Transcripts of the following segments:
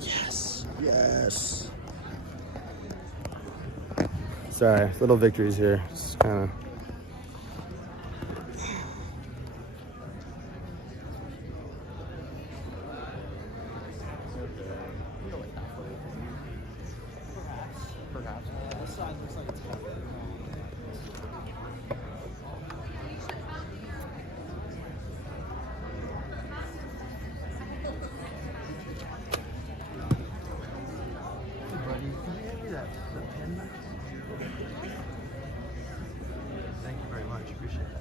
Yes. Yes. Sorry, little victories here. Just kind of. Thank you very much. Appreciate that.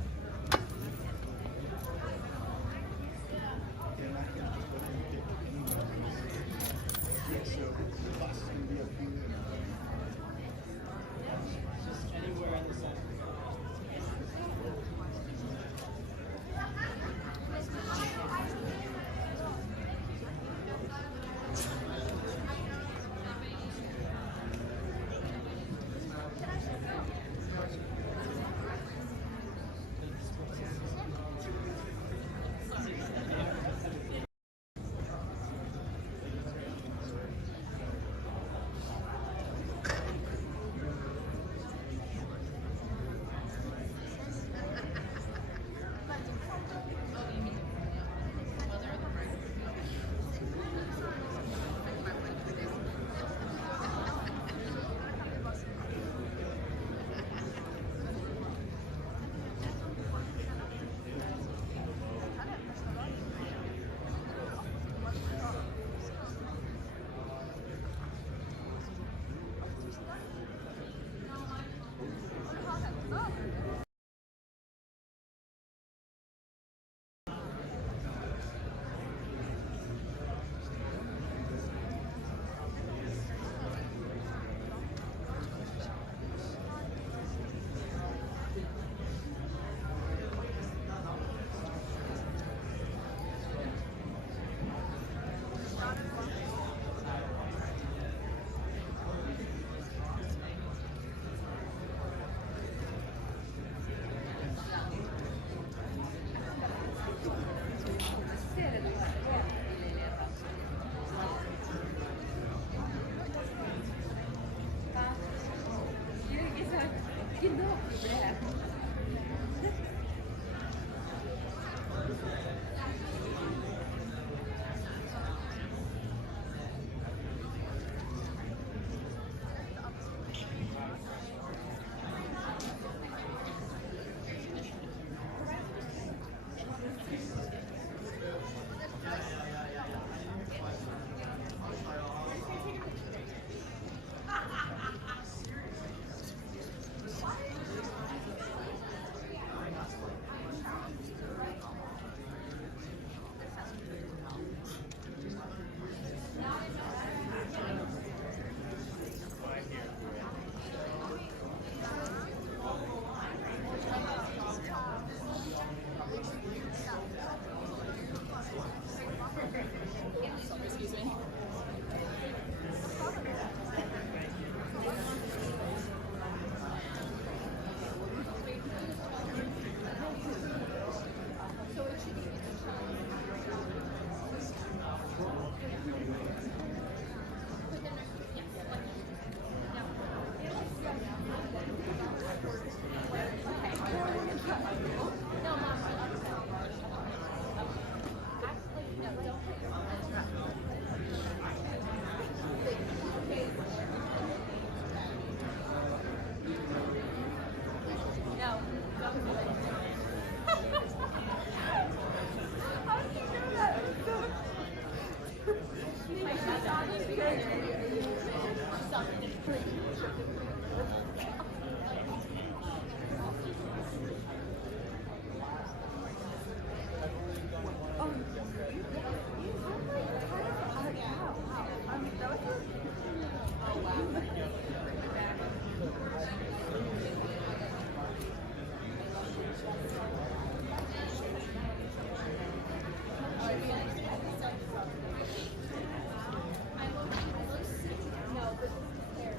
No, but there.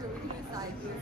Here we can decide.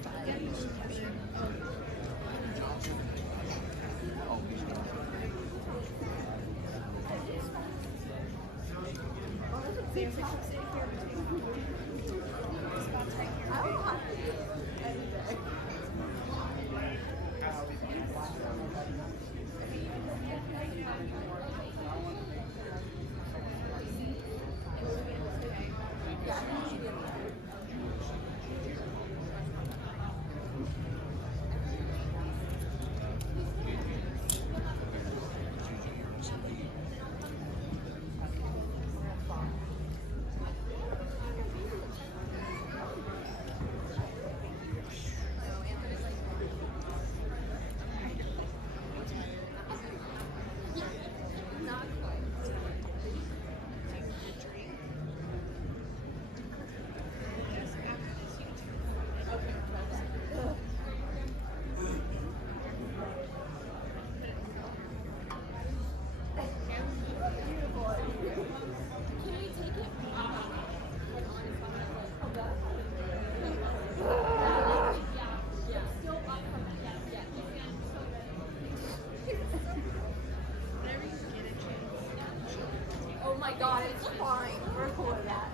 Oh my god, it's fine. We're cool with that.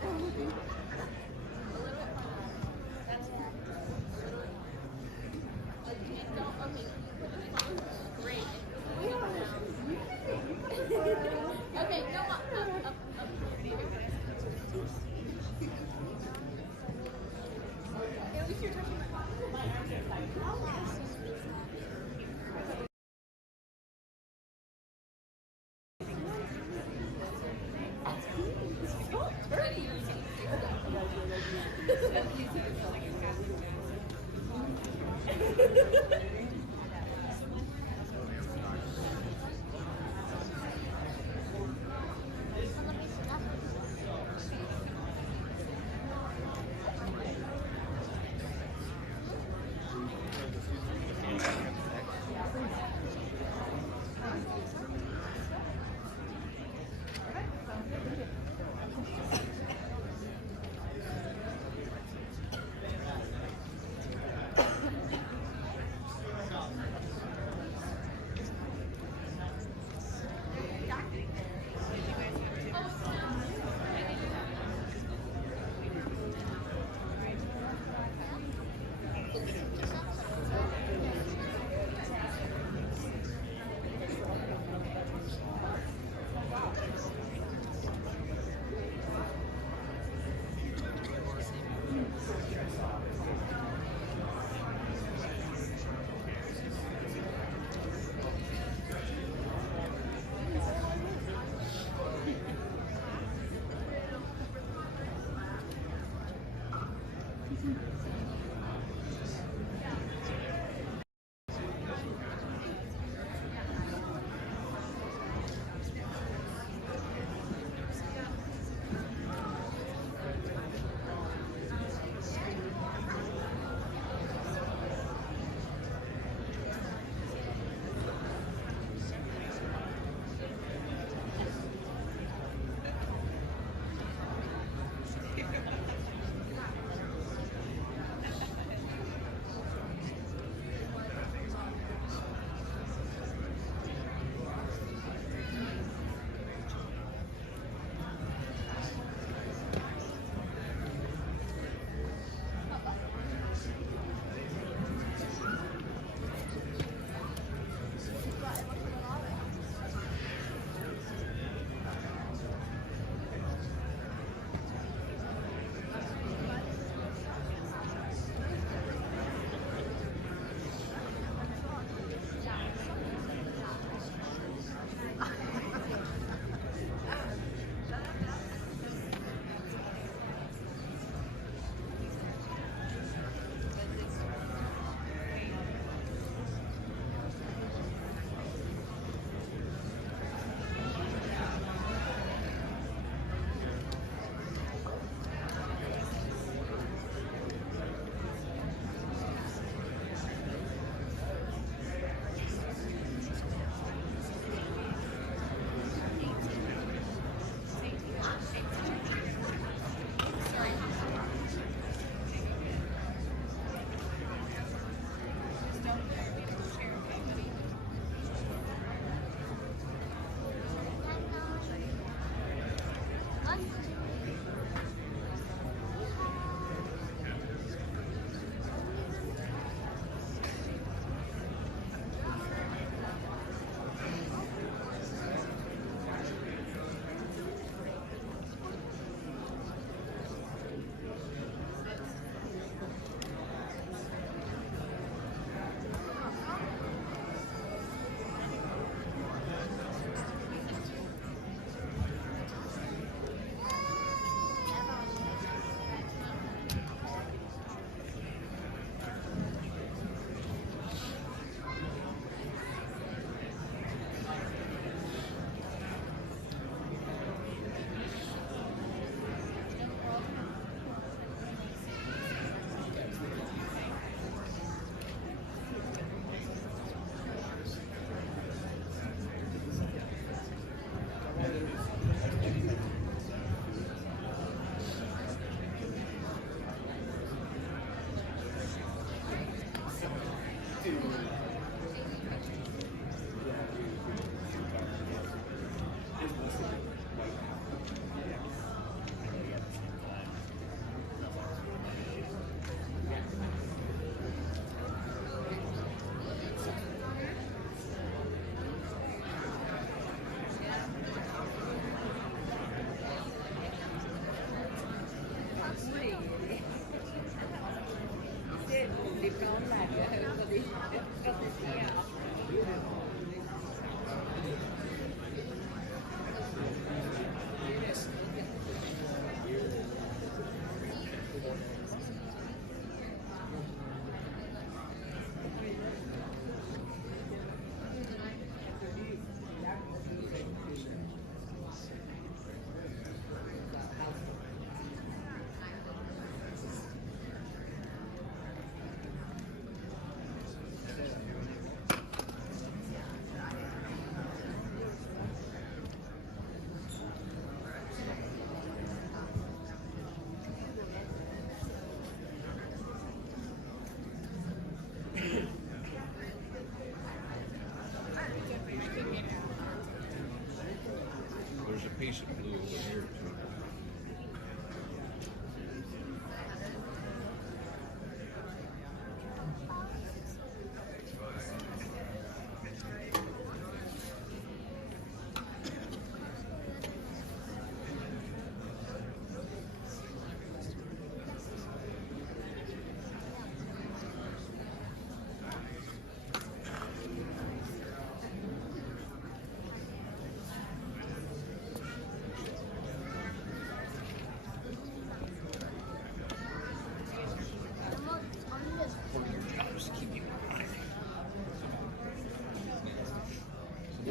Okay, no, up. At least you're touching my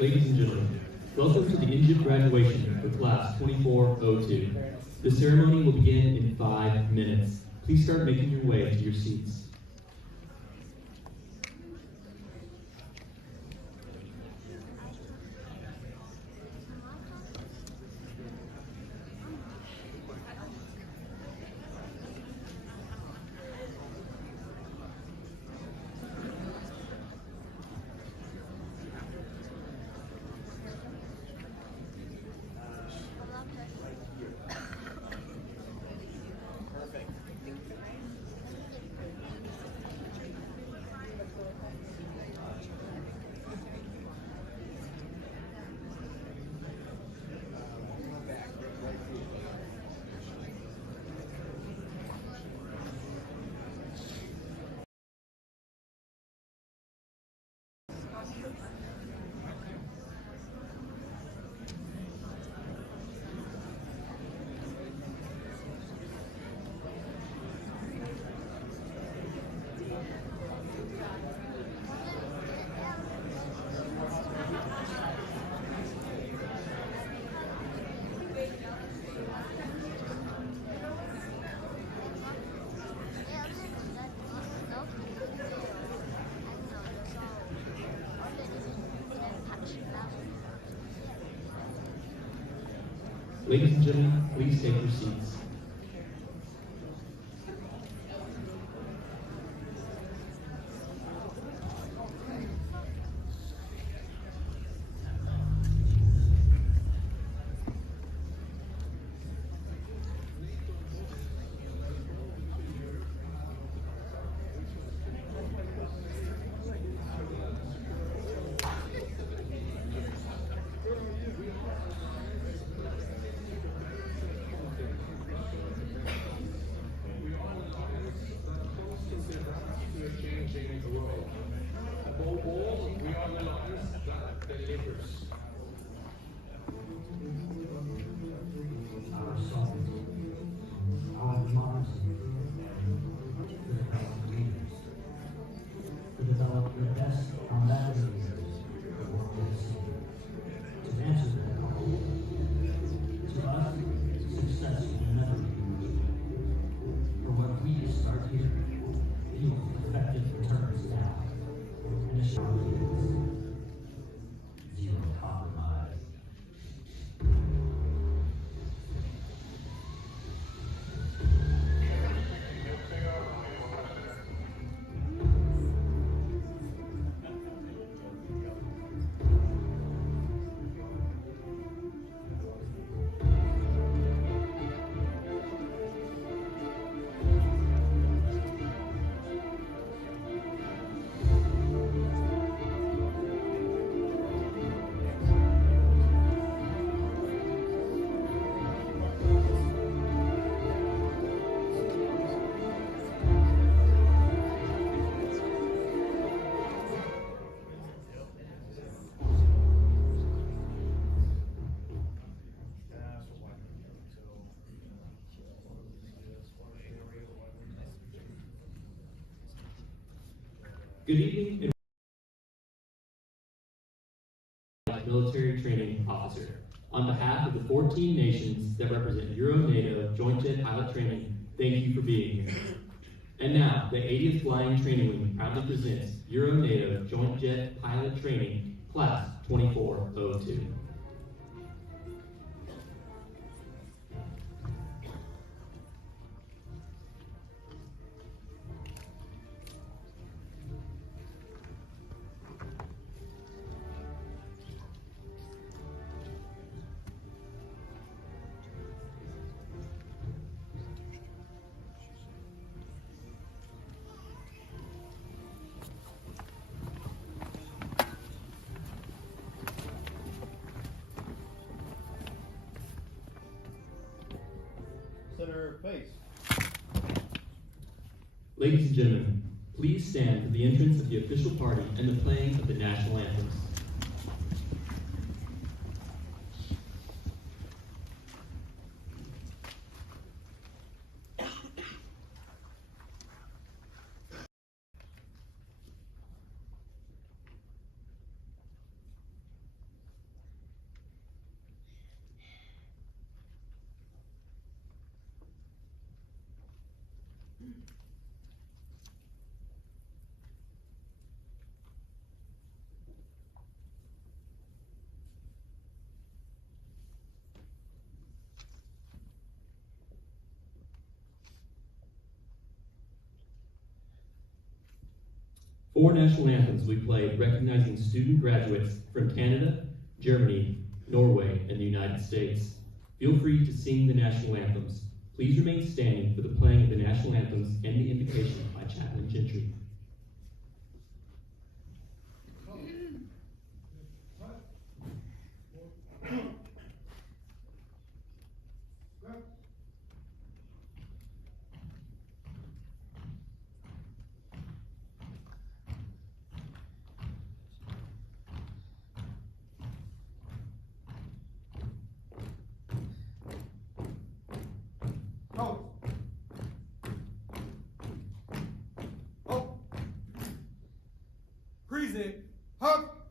Ladies and gentlemen, welcome to the Enjjpt Graduation for Class 2402. The ceremony will begin in 5 minutes. Please start making your way to your seats. Ladies and gentlemen, please take your seats. Good evening and military training officer. On behalf of the 14 nations that represent Euro-NATO Joint Jet Pilot Training, thank you for being here. And now, the 80th Flying Training Wing proudly presents Euro-NATO Joint Jet Pilot Training, Class 2402. Center face. Ladies and gentlemen, please stand for the entrance of the official party and the playing of the national anthems. Four national anthems we played recognizing student graduates from Canada, Germany, Norway, and the United States. Feel free to sing the national anthems. Please remain standing for the playing of the national anthems and the invocation by Chaplain Gentry. Halt! Halt! Present! Hup!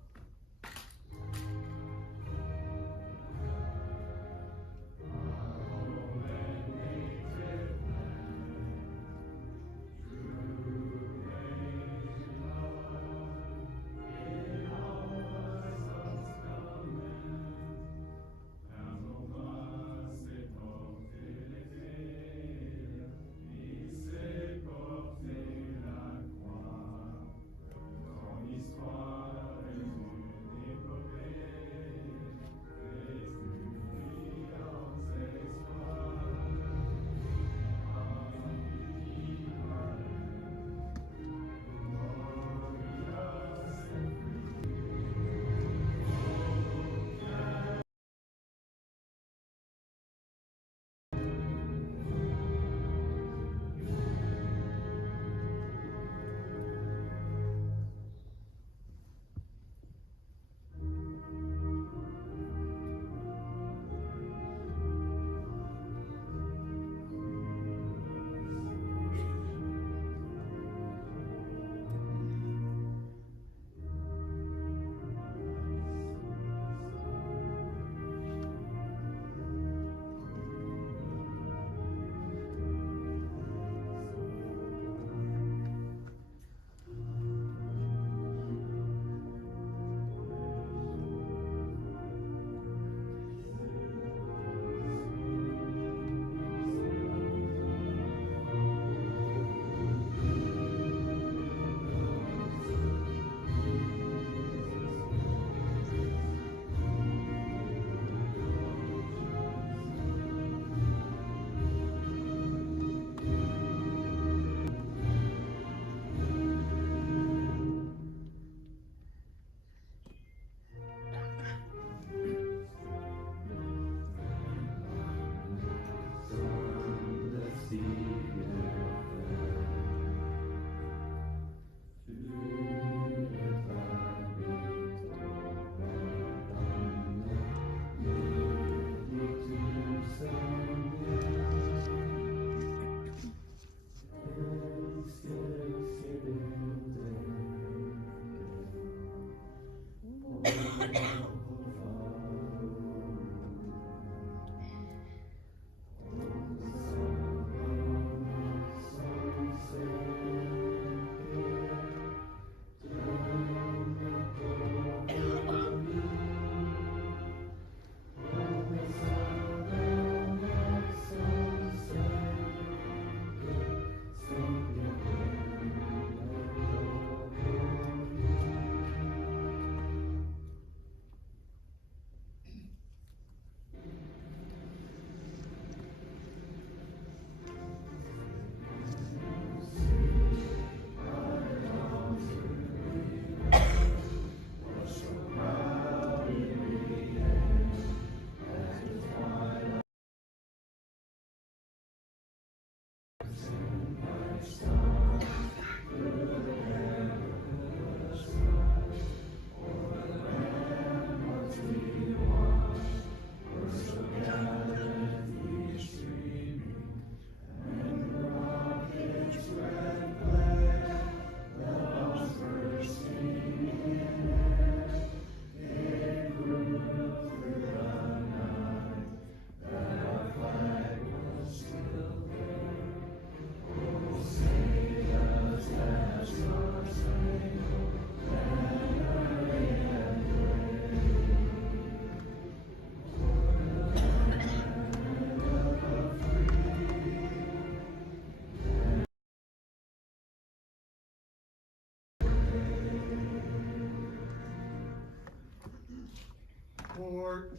Report.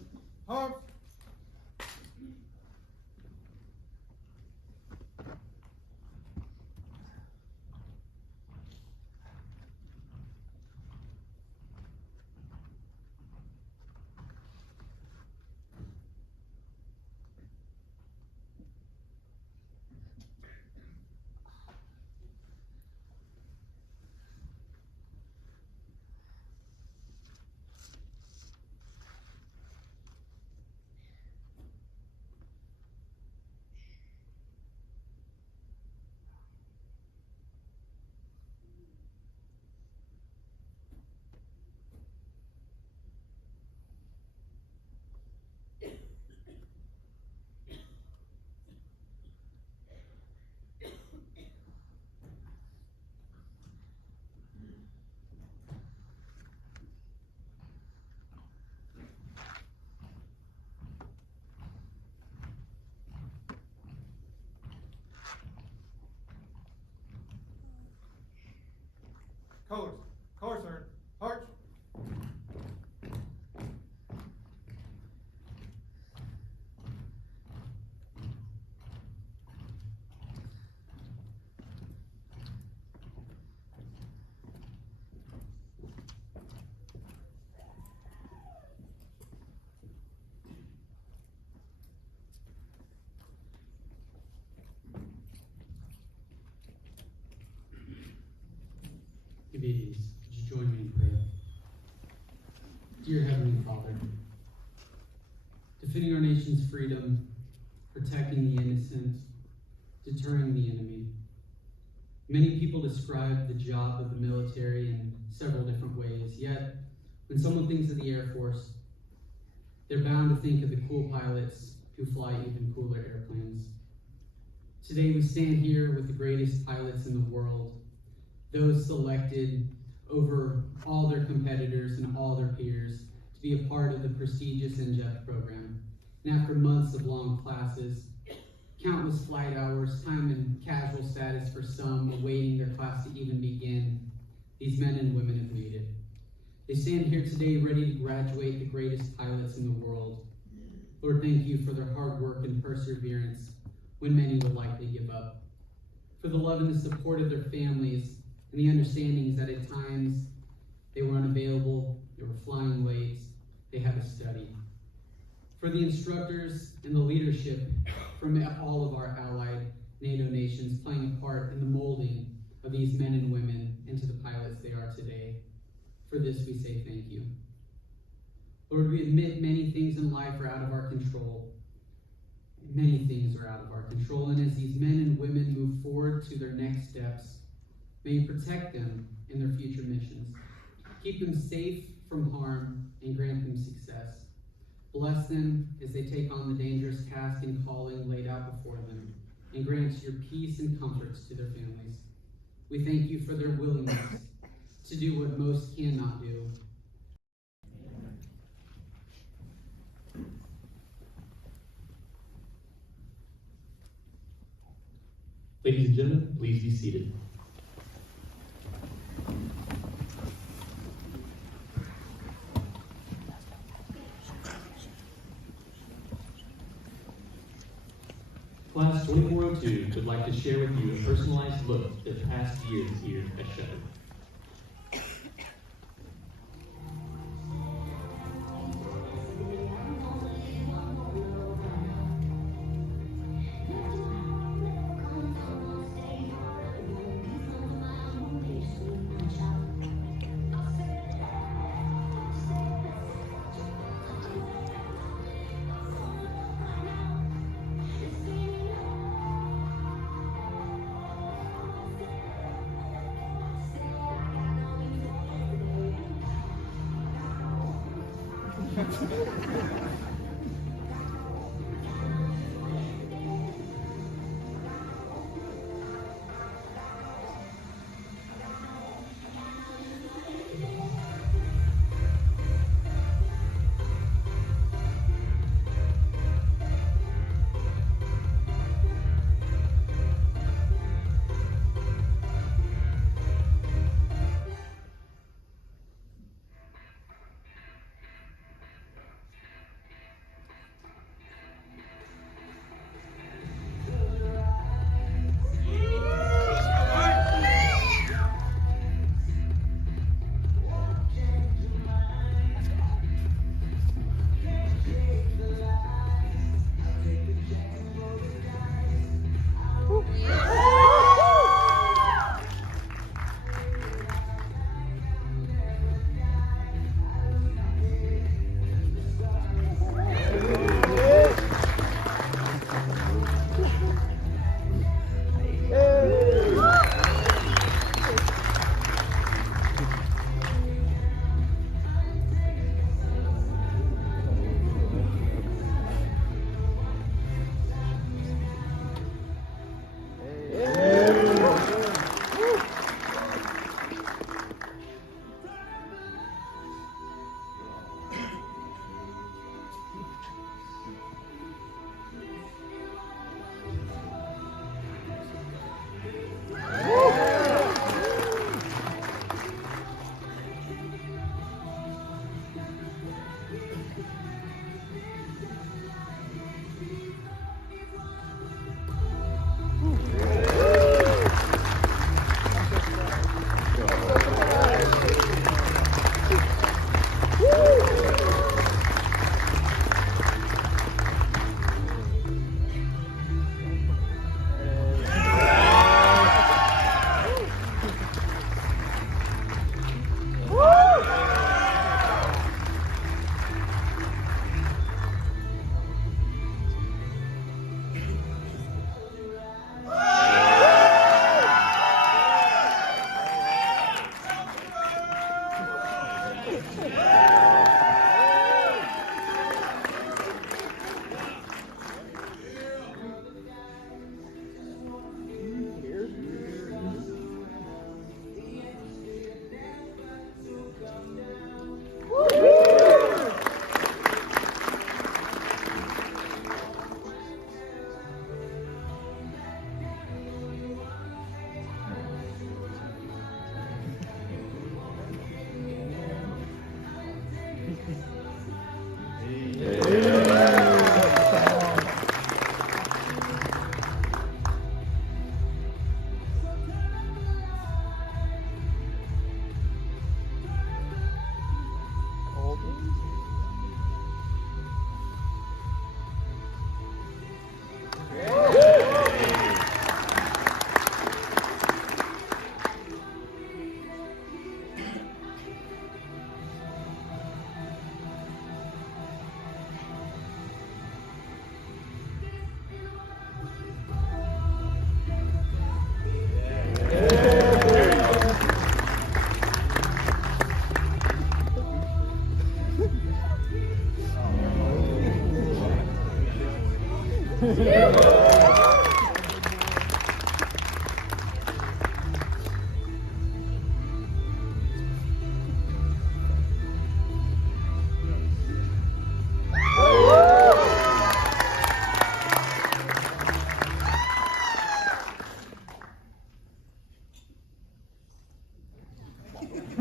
Huff. Colors. Color, sir. March. Good evening. Would you join me in prayer? Dear Heavenly Father, defending our nation's freedom, protecting the innocent, deterring the enemy. Many people describe the job of the military in several different ways, yet when someone thinks of the Air Force, they're bound to think of the cool pilots who fly even cooler airplanes. Today we stand here with the greatest pilots in the world, those selected over all their competitors and all their peers to be a part of the prestigious Enjjpt program. And after months of long classes, countless flight hours, time in casual status for some, awaiting their class to even begin, these men and women have made it. They stand here today ready to graduate the greatest pilots in the world. Lord, thank you for their hard work and perseverance when many would likely give up. For the love and the support of their families, and the understandings that at times they were unavailable, they were flying late, they had to study. For the instructors and the leadership from all of our allied NATO nations playing a part in the molding of these men and women into the pilots they are today. For this we say thank you. Lord, we admit many things in life are out of our control. Many things are out of our control, and as these men and women move forward to their next steps, may you protect them in their future missions. Keep them safe from harm and grant them success. Bless them as they take on the dangerous task and calling laid out before them, and grant your peace and comforts to their families. We thank you for their willingness to do what most cannot do. Ladies and gentlemen, please be seated. Class 2402 would like to share with you a personalized look at the past years here at Shepherd.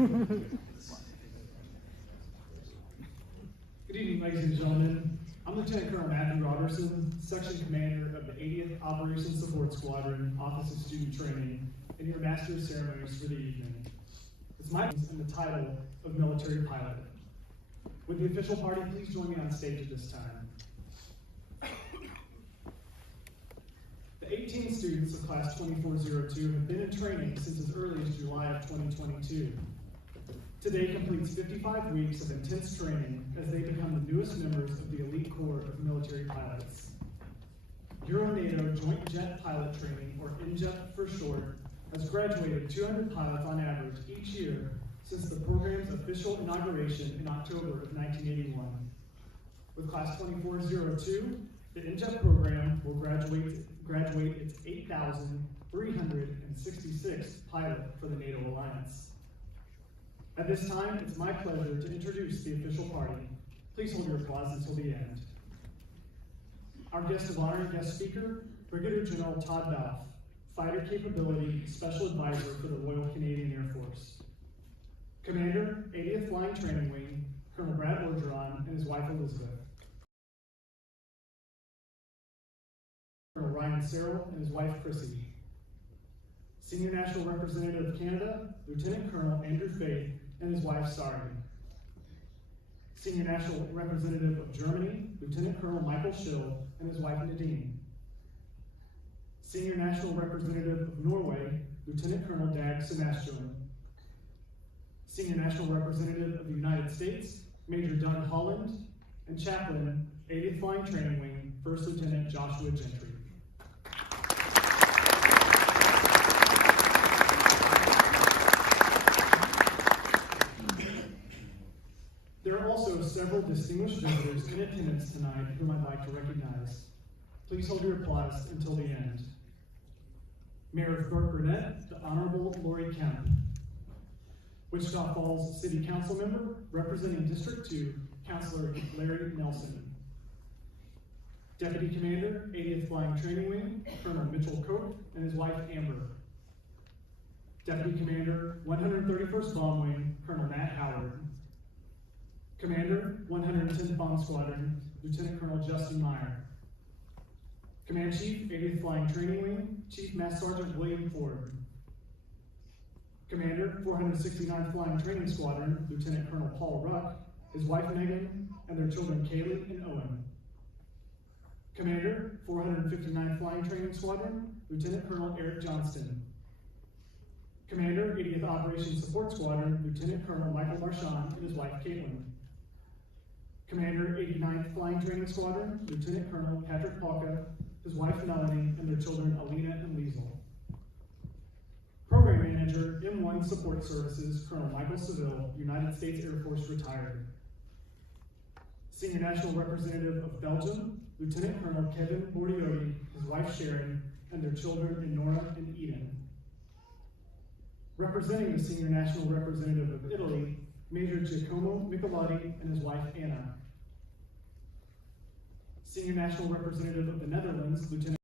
Good evening, ladies and gentlemen. I'm Lieutenant Colonel Matthew Robertson, Section Commander of the 80th Operations Support Squadron, Office of Student Training, and your Master of Ceremonies for the evening. It's my and the title of Military Pilot. Would the official party please join me on stage at this time? The 18 students of Class 2402 have been in training since as early as July of 2022. Today completes 55 weeks of intense training as they become the newest members of the elite corps of military pilots. Euro-NATO Joint Jet Pilot Training, or Enjjpt for short, has graduated 200 pilots on average each year since the program's official inauguration in October of 1981. With Class 2402, the Enjjpt program will graduate its 8,366th pilot for the NATO alliance. At this time, it's my pleasure to introduce the official party. Please hold your applause until the end. Our guest of honor and guest speaker, Brigadier General Todd Balfe, Fighter Capability Special Advisor for the Royal Canadian Air Force. Commander, 80th Flying Training Wing, Colonel Brad Orgeron and his wife Elizabeth. Colonel Ryan Searle and his wife Chrissy. Senior National Representative of Canada, Lieutenant Colonel Andrew Faith and his wife Sari. Senior National Representative of Germany, Lieutenant Colonel Michael Schill and his wife Nadine. Senior National Representative of Norway, Lieutenant Colonel Dag Sebastian. Senior National Representative of the United States, Major Doug Holland, and Chaplain, 80th Flying Training Wing, First Lieutenant Joshua Gentry. There are also several distinguished visitors in attendance tonight whom I'd like to recognize. Please hold your applause until the end. Mayor of Thorpe Burnett, the Honorable Lori Kemp. Wichita Falls City Council Member, representing District 2, Councilor Larry Nelson. Deputy Commander, 80th Flying Training Wing, Colonel Mitchell Koch and his wife Amber. Deputy Commander, 131st Bomb Wing, Colonel Matt Howard. Commander, 110th Bomb Squadron, Lieutenant Colonel Justin Meyer. Command Chief, 80th Flying Training Wing, Chief Master Sergeant William Ford. Commander, 469th Flying Training Squadron, Lieutenant Colonel Paul Ruck, his wife Megan, and their children Kaylee and Owen. Commander, 459th Flying Training Squadron, Lieutenant Colonel Eric Johnston. Commander, 80th Operations Support Squadron, Lieutenant Colonel Michael Marchand and his wife Caitlin. Commander, 89th Flying Training Squadron, Lieutenant Colonel Patrick Palka, his wife Melanie, and their children Alina and Liesel. Program Manager, M1 Support Services, Colonel Michael Seville, United States Air Force retired. Senior National Representative of Belgium, Lieutenant Colonel Kevin Bordioti, his wife Sharon, and their children Nora and Eden. Representing the Senior National Representative of Italy, Major Giacomo Michelotti and his wife Anna. Senior National Representative of the Netherlands, Lieutenant.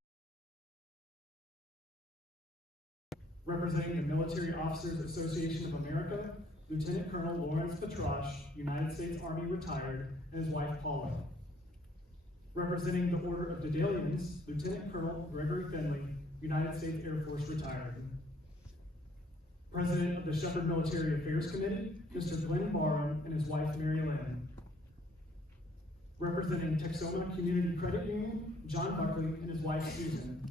Representing the Military Officers Association of America, Lieutenant Colonel Lawrence Petrash, United States Army retired, and his wife Paula. Representing the Order of Dedalians, Lieutenant Colonel Gregory Finley, United States Air Force retired. President of the Shepherd Military Affairs Committee, Mr. Glenn Barham and his wife Mary Lynn. Representing Texoma Community Credit Union, John Buckley and his wife Susan.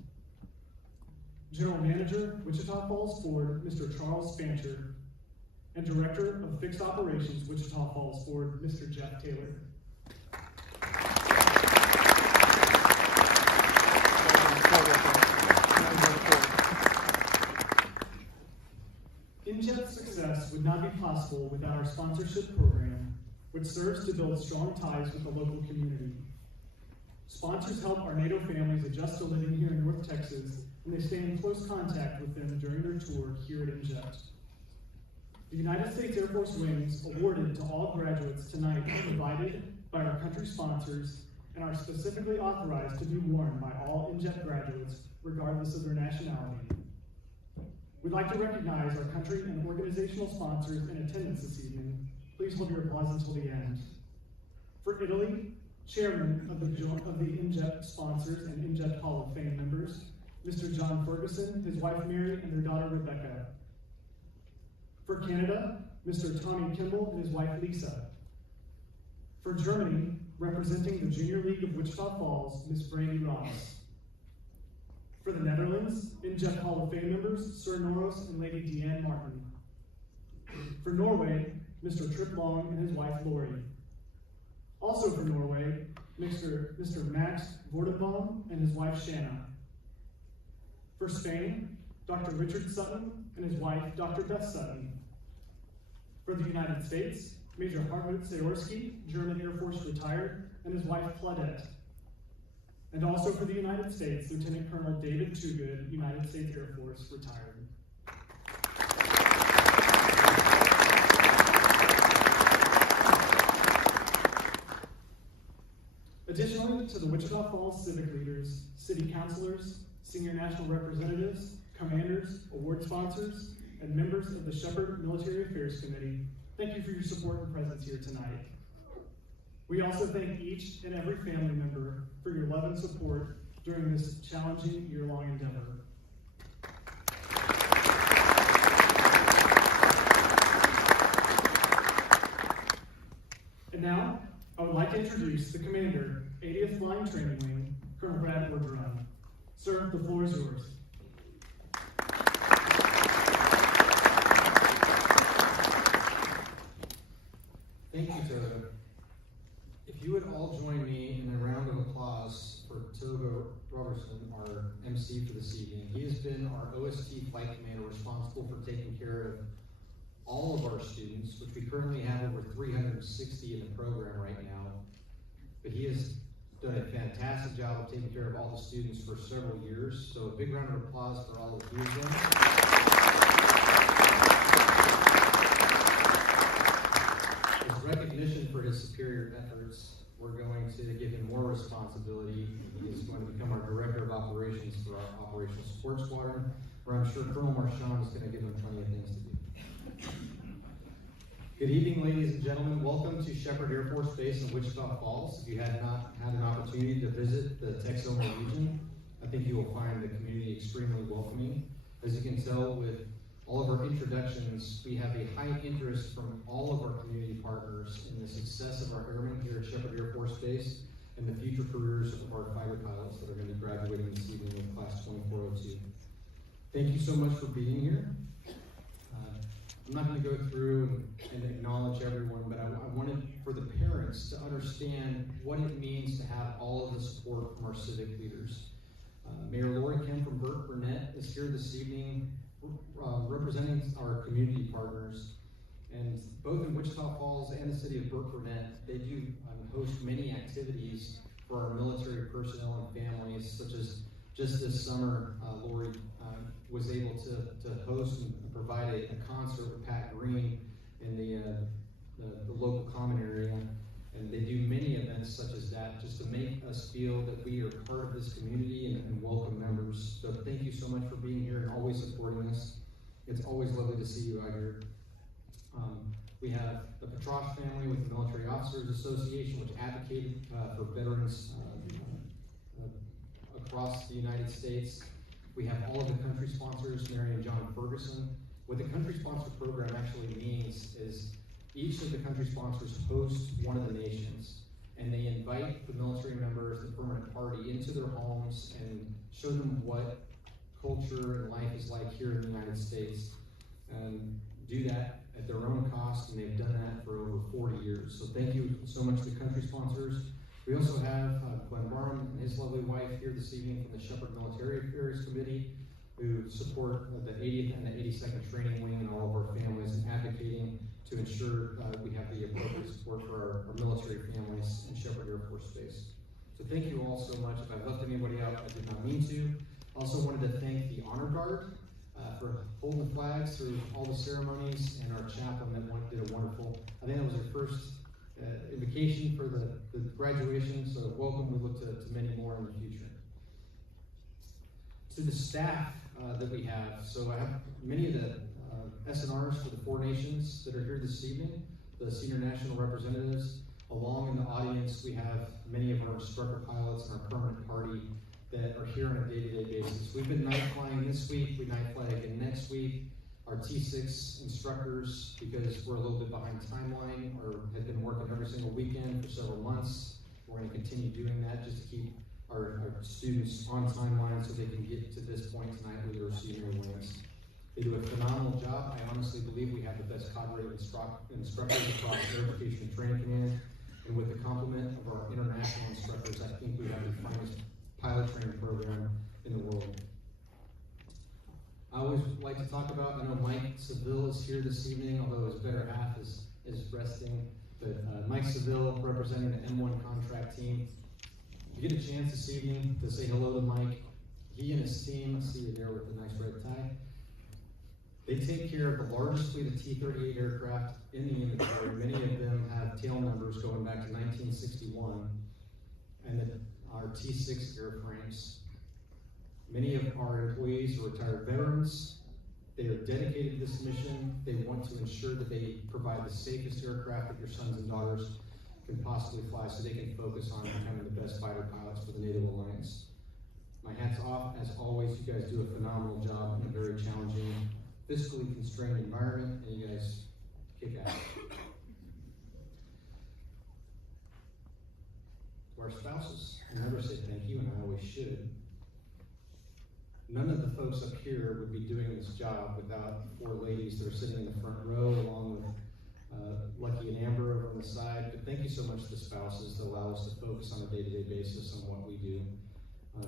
General Manager, Wichita Falls Ford, Mr. Charles Spancher, and Director of Fixed Operations, Wichita Falls Ford, Mr. Jeff Taylor. Enjjpt's success would not be possible without our sponsorship program, which serves to build strong ties with the local community. Sponsors help our NATO families adjust to living here in North Texas, and they stay in close contact with them during their tour here at Enjjpt. The United States Air Force wings awarded to all graduates tonight are provided by our country sponsors and are specifically authorized to be worn by all Enjjpt graduates, regardless of their nationality. We'd like to recognize our country and organizational sponsors in attendance this evening. Please hold your applause until the end. For Italy, Chairman of the Enjjpt sponsors and Enjjpt Hall of Fame members, Mr. John Ferguson, his wife Mary, and their daughter Rebecca. For Canada, Mr. Tommy Kimball and his wife Lisa. For Germany, representing the Junior League of Wichita Falls, Ms. Brandy Ross. For the Netherlands, Enjjpt Hall of Fame members, Sir Noros and Lady Deanne Martin. For Norway, Mr. Trip Long and his wife Lori. Also for Norway, Mr. Max Vordenbaum and his wife Shanna. For Spain, Dr. Richard Sutton and his wife Dr. Beth Sutton. For the United States, Major Hartmut Seorski, German Air Force retired, and his wife Claudette. And also for the United States, Lieutenant Colonel David Toogood, United States Air Force, retired. Additionally, to the Wichita Falls civic leaders, city councilors, senior national representatives, commanders, award sponsors, and members of the Shepherd Military Affairs Committee, thank you for your support and presence here tonight. We also thank each and every family member for your love and support during this challenging year-long endeavor. And now, I would like to introduce the commander, 80th Flying Training Wing, Colonel Brad Orgeron. Sir, the floor is yours. Thank you, Togo. If you would all join me in a round of applause for Togo Robertson, our MC for this evening. He has been our OST flight commander responsible for taking care of all of our students, which we currently have over 360 in the program right now. But he has done a fantastic job of taking care of all the students for several years. So a big round of applause for all of you again. As recognition for his superior efforts, we're going to give him more responsibility. He is going to become our Director of Operations for our Operational Support Squadron, where I'm sure Colonel Marchand is going to give him plenty of things to do. Good evening, ladies and gentlemen. Welcome to Shepherd Air Force Base in Wichita Falls. If you had not had an opportunity to visit the Texoma region, I think you will find the community extremely welcoming. As you can tell with all of our introductions, we have a high interest from all of our community partners in the success of our airmen here at Shepherd Air Force Base and the future careers of our fighter pilots that are going to be graduating this evening with Class 2402. Thank you so much for being here. I'm not going to go through and acknowledge everyone, but I wanted for the parents to understand what it means to have all of the support from our civic leaders. Mayor Lori Kim from Burke Burnett is here this evening representing our community partners. And both in Wichita Falls and the city of Burke Burnett, they do host many activities for our military personnel and families, such as just this summer, Lori was able to host and provide a concert with Pat Green in the local common area. And they do many events such as that just to make us feel that we are part of this community and welcome members. So thank you so much for being here and always supporting us. It's always lovely to see you out here. We have the Petrosh family with the Military Officers Association, which advocated for veterans across the United States. We have all of the country sponsors, Mary and John Ferguson. What the country sponsor program actually means is each of the country sponsors host one of the nations, and they invite the military members, the permanent party, into their homes and show them what culture and life is like here in the United States. And do that at their own cost, and they've done that for over 40 years. So thank you so much to country sponsors. We also have Glenn Barham and his lovely wife here this evening from the Shepherd Military Affairs Committee, who support the 80th and the 82nd Training Wing and all of our families and advocating to ensure we have the appropriate support for our military families in Shepherd Air Force Base. So thank you all so much. If I left anybody out, I did not mean to. Also wanted to thank the Honor Guard for holding the flags through all the ceremonies, and our chaplain that did a wonderful, I think that was our first invocation for the graduation, so welcome. We look to many more in the future. To the staff that we have. So I have many of the SNRs for the 4 nations that are here this evening, the senior national representatives. Along in the audience, we have many of our instructor pilots and our permanent party that are here on a day-to-day basis. We've been night flying this week, we night fly again next week. Our T6 instructors, because we're a little bit behind timeline, or have been working every single weekend for several months. We're going to continue doing that just to keep our students on timeline so they can get to this point tonight where they're receiving their wings. They do a phenomenal job. I honestly believe we have the best cadre of instructors across Air Education and Training Command. And with the complement of our international instructors, I think we have the finest pilot training program in the world. I always like to talk about, I know Mike Seville is here this evening, although his better half is resting. But Mike Seville, representing the M1 contract team. If you get a chance this evening to say hello to Mike, he and his team, I see you there with the nice red tie, they take care of the largest fleet of T-38 aircraft in the inventory. Many of them have tail numbers going back to 1961, and our T6 airframes. Many of our employees are retired veterans. They are dedicated to this mission. They want to ensure that they provide the safest aircraft that your sons and daughters can possibly fly so they can focus on becoming the best fighter pilots for the NATO Alliance. My hat's off. As always, you guys do a phenomenal job in a very challenging, fiscally constrained environment, and you guys kick ass. To our spouses, I never say thank you, and I always should. None of the folks up here would be doing this job without the 4 ladies that are sitting in the front row, along with Lucky and Amber over on the side. But thank you so much to the spouses that allow us to focus on a day-to-day basis on what we do,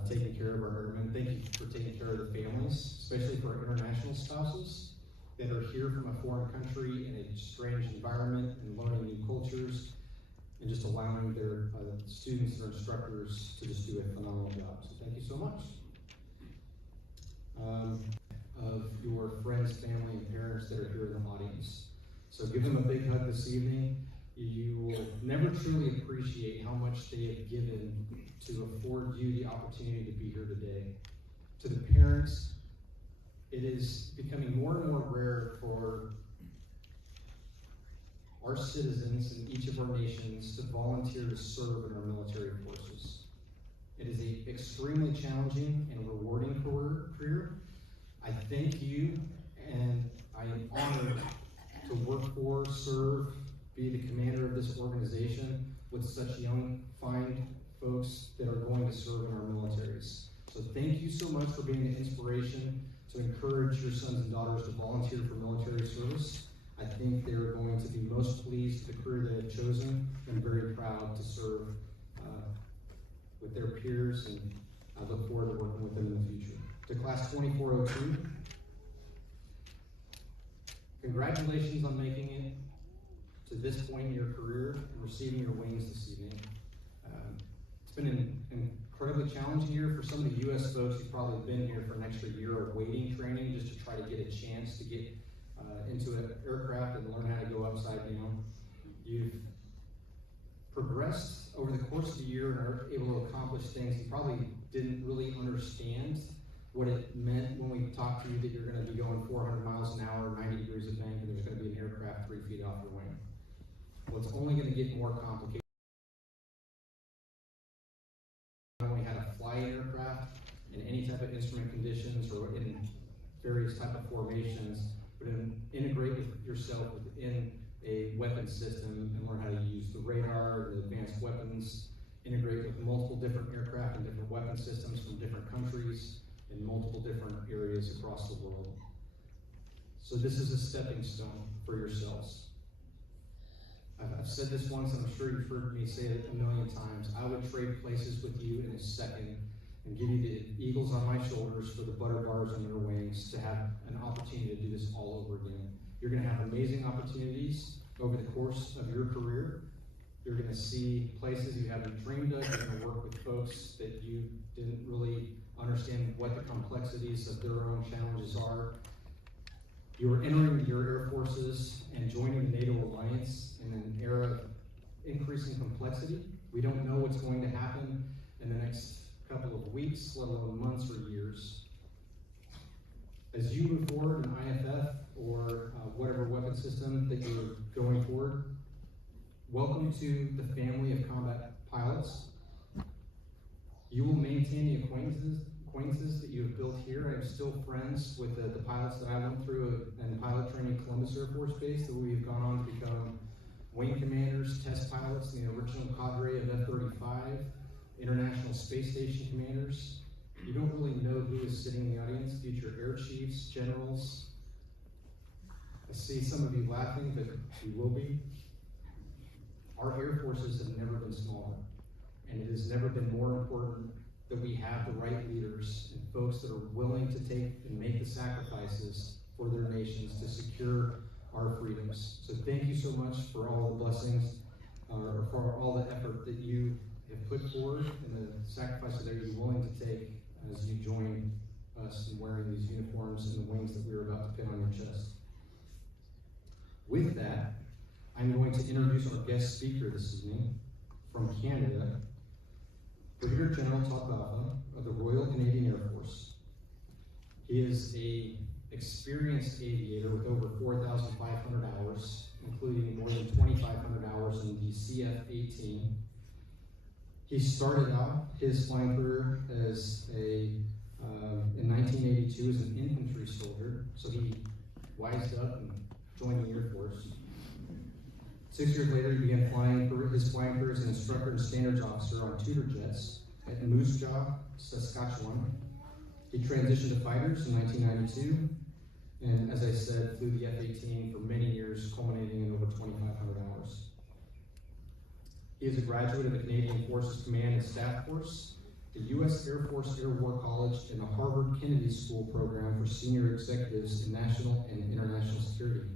taking care of our airmen. Thank you for taking care of the families, especially for our international spouses that are here from a foreign country in a strange environment and learning new cultures, and just allowing their students and instructors to just do a phenomenal job. So thank you so much. Of your friends, family, and parents that are here in the audience. So give them a big hug this evening. You will never truly appreciate how much they have given to afford you the opportunity to be here today. To the parents, it is becoming more and more rare for our citizens in each of our nations to volunteer to serve in our military forces. It is an extremely challenging and rewarding career. I thank you, and I am honored to work for, serve, be the commander of this organization with such young, fine folks that are going to serve in our militaries. So thank you so much for being an inspiration to encourage your sons and daughters to volunteer for military service. I think they're going to be most pleased with the career they have chosen, and very proud to serve with their peers, and I look forward to working with them in the future. To Class 2402, congratulations on making it to this point in your career and receiving your wings this evening. It's been an incredibly challenging year for some of the U.S. folks who've probably been here for an extra year of waiting training just to try to get a chance to get into an aircraft and learn how to go upside down. You've progressed over the course of the year and are able to accomplish things you probably didn't really understand what it meant when we talked to you that you're going to be going 400 miles an hour, 90 degrees of bank, and there's going to be an aircraft 3 feet off your wing. Well, it's only going to get more complicated. Not only how to fly an aircraft in any type of instrument conditions or in various type of formations, but integrate with yourself within a weapon system and learn how to use the radar, the advanced weapons, integrate with multiple different aircraft and different weapon systems from different countries in multiple different areas across the world. So this is a stepping stone for yourselves. I've said this once, and I'm sure you've heard me say it a million times. I would trade places with you in a second and give you the eagles on my shoulders for the butter bars on your wings to have an opportunity to do this all over again. You're going to have amazing opportunities over the course of your career. You're going to see places you haven't dreamed of. You're going to work with folks that you didn't really understand what the complexities of their own challenges are. You are entering your air forces and joining the NATO Alliance in an era of increasing complexity. We don't know what's going to happen in the next couple of weeks, let alone months or years. As you move forward in IFF or whatever weapon system that you're going forward, welcome to the family of combat pilots. You will maintain the acquaintances that you have built here. I am still friends with the pilots that I went through in pilot training at Columbus Air Force Base, that we've gone on to become wing commanders, test pilots in the original cadre of F-35, International Space Station commanders. You don't really know who is sitting in the audience, future air chiefs, generals. I see some of you laughing, but you will be. Our air forces have never been smaller, and it has never been more important that we have the right leaders and folks that are willing to take and make the sacrifices for their nations to secure our freedoms. So thank you so much for all the blessings, or for all the effort that you have put forward and the sacrifices that you're willing to take as you join us in wearing these uniforms and the wings that we are about to pin on your chest. With that, I'm going to introduce our guest speaker this evening from Canada, Brigadier General Todd Balfa of the Royal Canadian Air Force. He is an experienced aviator with over 4,500 hours, including more than 2,500 hours in the CF-18. He started out his flying career as in 1982 as an infantry soldier, so he wised up and joined the Air Force. 6 years later, he began his flying career as an instructor and standards officer on Tudor jets at Moose Jaw, Saskatchewan. He transitioned to fighters in 1992, and as I said, flew the F-18 for many years, culminating in over 2,500 hours. He is a graduate of the Canadian Forces Command and Staff Course, the U.S. Air Force Air War College, and the Harvard Kennedy School program for senior executives in national and international security.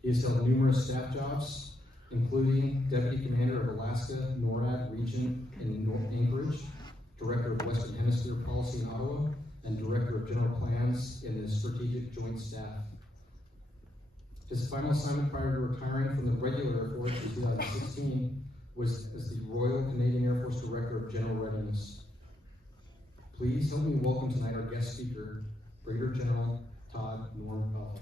He has held numerous staff jobs, including Deputy Commander of Alaska NORAD Region in Anchorage, Director of Western Hemisphere Policy in Ottawa, and Director of General Plans in the Strategic Joint Staff. His final assignment prior to retiring from the regular Air Force in 2016 was as the Royal Canadian Air Force Director of General Readiness. Please help me welcome tonight our guest speaker, Brigadier General Todd Norm Balfa.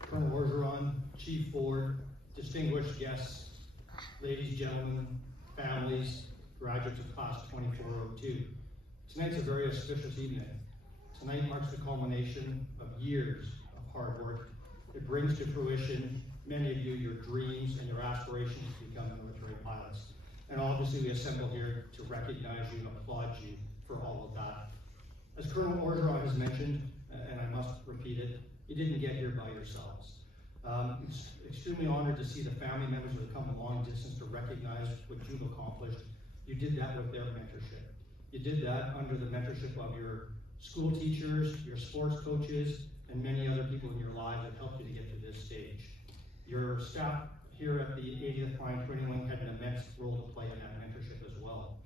Colonel Orgeron, Chief Ford, distinguished guests, ladies, gentlemen, families, graduates of Class 2402. Tonight's a very auspicious evening. Tonight marks the culmination of years of hard work. It brings to fruition, many of you, your dreams and your aspirations to become military pilots. And obviously we assemble here to recognize you and applaud you for all of that. As Colonel Orgeron has mentioned, and I must repeat it, you didn't get here by yourselves. It's extremely honored to see the family members that have come a long distance to recognize what you've accomplished. You did that with their mentorship. You did that under the mentorship of your school teachers, your sports coaches, and many other people in your lives that helped you to get to this stage. Your staff here at the 80th Flying Training Wing had an immense role to play in that mentorship as well.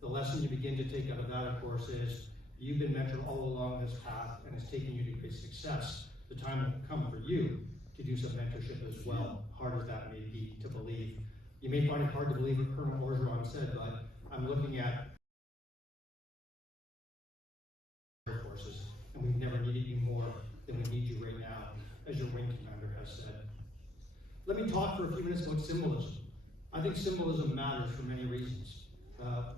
The lesson you begin to take out of that, of course, is you've been mentored all along this path, and it's taken you to great success. The time will come for you to do some mentorship as well, hard as that may be to believe. You may find it hard to believe what Colonel Orgeron said, but I'm looking at Air Forces, and we've never needed you more than we need you right now, as your wing commander has said. Let me talk for a few minutes about symbolism. I think symbolism matters for many reasons.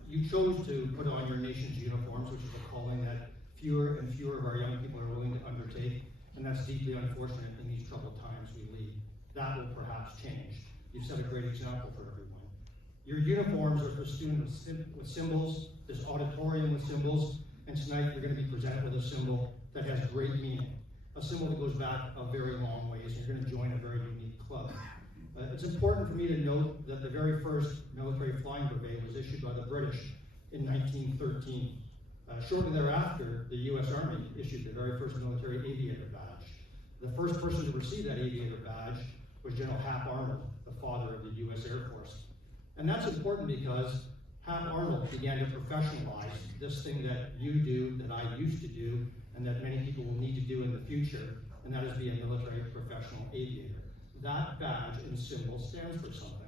You chose to put on your nation's uniforms, which is a calling that fewer and fewer of our young people are willing to undertake, and that's deeply unfortunate in these troubled times we lead. That will perhaps change. You've set a great example for everyone. Your uniforms are festooned with symbols, this auditorium with symbols, and tonight you're going to be presented with a symbol that has great meaning, a symbol that goes back a very long ways, and you're going to join a very unique club. It's important for me to note that the very first military flying brevet was issued by the British in 1913. Shortly thereafter, the U.S. Army issued the very first military aviator badge. The first person to receive that aviator badge was General Hap Arnold, the father of the U.S. Air Force. And that's important because Hap Arnold began to professionalize this thing that you do, that I used to do, and that many people will need to do in the future, and that is be a military professional aviator. That badge and symbol stands for something.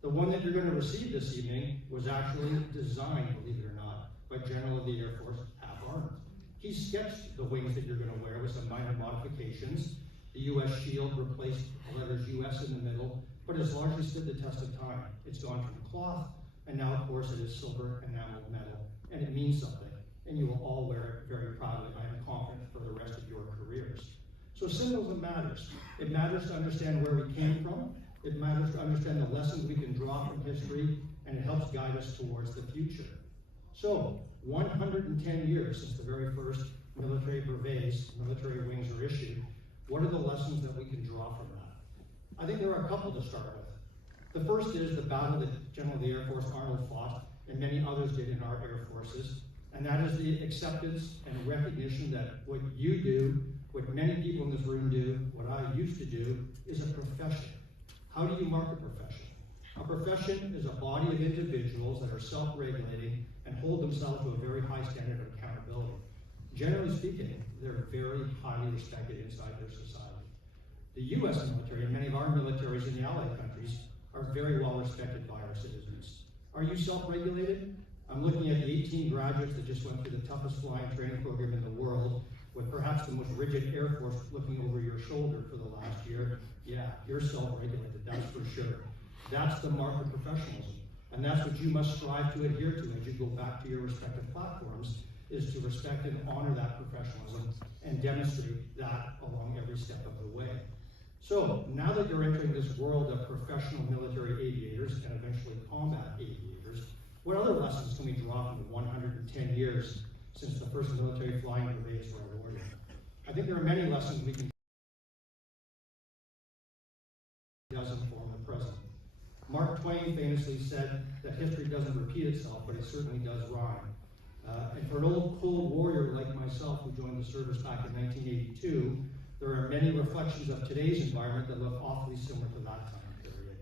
The one that you're going to receive this evening was actually designed, believe it or not, by General of the Air Force Hap Arnold. He sketched the wings that you're going to wear with some minor modifications. The U.S. shield replaced the letters U.S. in the middle, but has largely stood the test of time. It's gone from cloth, and now, of course, it is silver enameled metal, and it means something, and you will all wear it very proudly, I am confident, for the rest of your careers. So symbolism matters. It matters to understand where we came from. It matters to understand the lessons we can draw from history, and it helps guide us towards the future. So, 110 years since the very first military brevets, military wings are issued, what are the lessons that we can draw from that? I think there are a couple to start with. The first is the battle that General of the Air Force Arnold fought, and many others did in our air forces, and that is the acceptance and recognition that what you do, what many people in this room do, what I used to do, is a profession. How do you mark a profession? A profession is a body of individuals that are self-regulating and hold themselves to a very high standard of accountability. Generally speaking, they're very highly respected inside their society. The U.S. military and many of our militaries in the allied countries are very well respected by our citizens. Are you self-regulated? I'm looking at the 18 graduates that just went through the toughest flying training program in the world, with perhaps the most rigid Air Force looking over your shoulder for the last year. Yeah, you're self-regulated, that's for sure. That's the mark of professionalism. And that's what you must strive to adhere to as you go back to your respective platforms, is to respect and honor that professionalism and demonstrate that along every step of the way. So, now that you're entering this world of professional military aviators and eventually combat aviators, what other lessons can we draw from the 110 years since the first military flying brevets were awarded? I think there are many lessons we can doesn't form the present. Mark Twain famously said that history doesn't repeat itself, but it certainly does rhyme. And for an old cold warrior like myself who joined the service back in 1982, there are many reflections of today's environment that look awfully similar to that time period.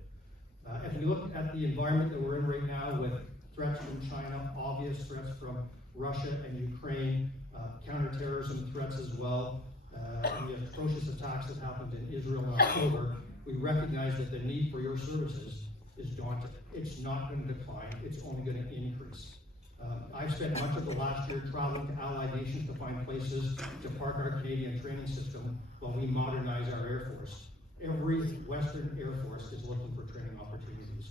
If we look at the environment that we're in right now with threats from China, obvious threats from Russia and Ukraine, counterterrorism threats as well, and the atrocious attacks that happened in Israel in October, we recognize that the need for your services is daunting. It's not going to decline, it's only going to increase. I've spent much of the last year traveling to allied nations to find places to park our Canadian training system while we modernize our Air Force. Every Western Air Force is looking for training opportunities.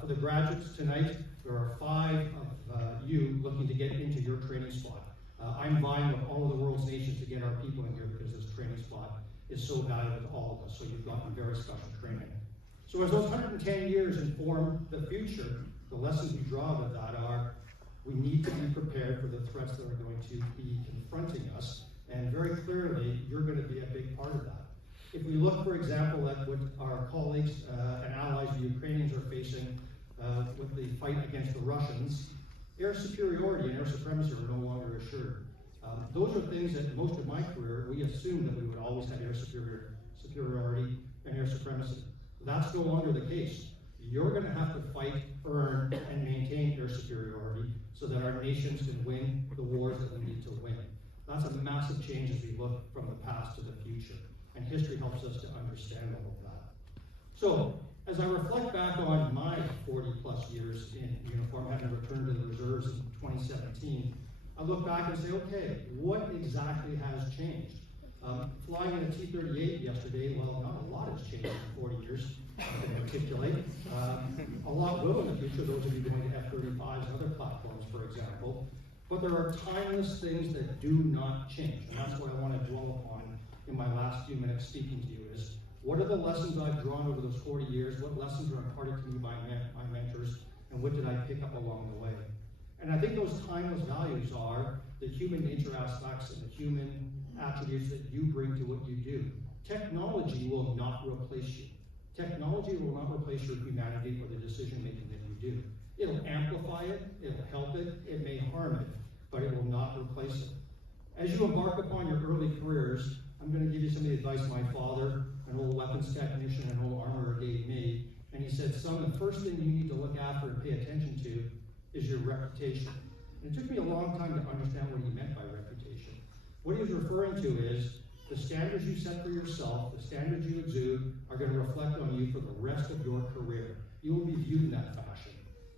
For the graduates tonight, there are 5 of you looking to get into your training spot. I'm vying with all of the world's nations to get our people in here because this training spot is so valuable to all of us, so you've gotten very special training. So as those 110 years inform the future, the lessons we draw out of that are, we need to be prepared for the threats that are going to be confronting us, and very clearly, you're going to be a big part of that. If we look, for example, at what our colleagues and allies, the Ukrainians, are facing with the fight against the Russians, air superiority and air supremacy are no longer assured. Those are things that most of my career, we assumed that we would always have air superiority and air supremacy. That's no longer the case. You're going to have to fight, earn, and maintain air superiority so that our nations can win the wars that we need to win. That's a massive change as we look from the past to the future, and history helps us to understand all of that. So, as I reflect back on my 40-plus years in uniform, having returned to the reserves in 2017, I look back and say, okay, what exactly has changed? Flying in a T-38 yesterday, well, not a lot has changed in 40 years, I can articulate. A lot will in the future, those of you going to F-35s and other platforms, for example. But there are timeless things that do not change, and that's what I want to dwell upon in my last few minutes speaking to you is, what are the lessons I've drawn over those 40 years? What lessons are imparted to me by my mentors? And what did I pick up along the way? And I think those timeless values are the human nature aspects and the human attributes that you bring to what you do. Technology will not replace you. Technology will not replace your humanity or the decision making that you do. It'll amplify it, it'll help it, it may harm it, but it will not replace it. As you embark upon your early careers, I'm going to give you some of the advice my father, an old weapons technician, an old armorer, gave me. And he said, son, the first thing you need to look after and pay attention to is your reputation. And it took me a long time to understand what he meant by reputation. What he was referring to is, The standards you set for yourself, the standards you exude, are going to reflect on you for the rest of your career. You will be viewed in that fashion.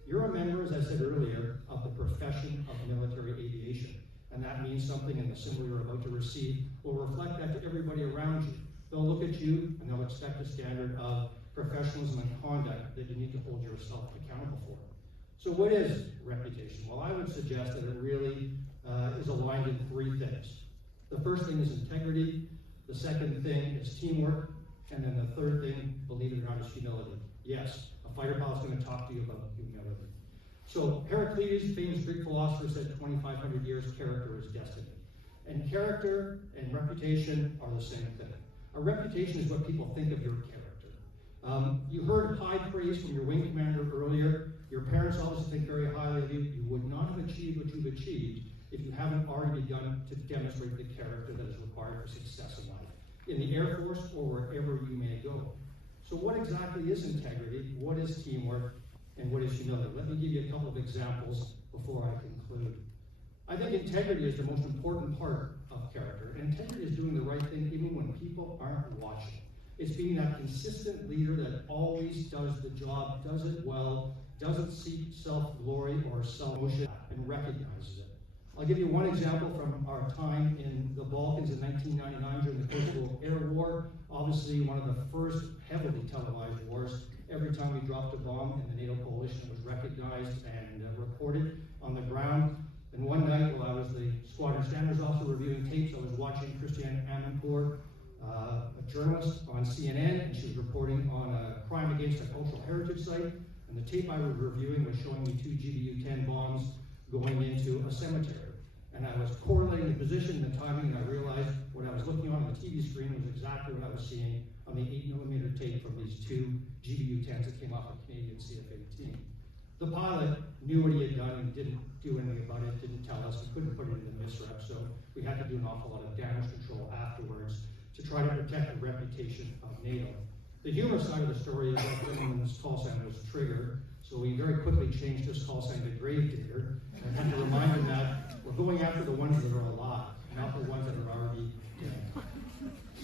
You're a member, as I said earlier, of the profession of military aviation. And that means something, and the symbol you're about to receive will reflect that to everybody around you. They'll look at you, and they'll expect a standard of professionalism and conduct that you need to hold yourself accountable for. So what is reputation? Well, I would suggest that it really is aligned in three things. The first thing is integrity, the second thing is teamwork, and then the third thing, believe it or not, is humility. Yes, a fighter pilot's going to talk to you about humility. So Heraclitus, famous Greek philosopher, said 2,500 years, character is destiny. And character and reputation are the same thing. A reputation is what people think of your character. You heard high praise from your wing commander earlier. Your parents obviously think very highly of you. You would not have achieved what you've achieved if you haven't already begun to demonstrate the character that is required for success in life, in the Air Force or wherever you may go. So what exactly is integrity? What is teamwork? And what is humility? Let me give you a couple of examples before I conclude. I think integrity is the most important part of character. And integrity is doing the right thing even when people aren't watching. It's being that consistent leader that always does the job, does it well, doesn't seek self-glory or self-motion, and recognizes it. I'll give you one example from our time in the Balkans in 1999 during the Kosovo Air War. Obviously, one of the first heavily televised wars. Every time we dropped a bomb in the NATO coalition, it was recognized and reported on the ground. And one night, while I was the squadron standards officer reviewing tapes, I was watching Christiane Amanpour, a journalist on CNN, and she was reporting on a crime against a cultural heritage site. And the tape I was reviewing was showing me 2 GBU-10 bombs going into a cemetery. And I was correlating the position and the timing, and I realized what I was looking on the TV screen was exactly what I was seeing on the 8mm tape from these 2 GBU-10s that came off a Canadian CF-18. The pilot knew what he had done and didn't do anything about it, didn't tell us, and couldn't put it in the misrep, so we had to do an awful lot of damage control afterwards to try to protect the reputation of NATO. The humor side of the story is that gentleman's call sign was Trigger, so we very quickly changed his call sign to Gravedigger, and I had to remind him that we're going after the ones that are alive, not the ones that are already dead.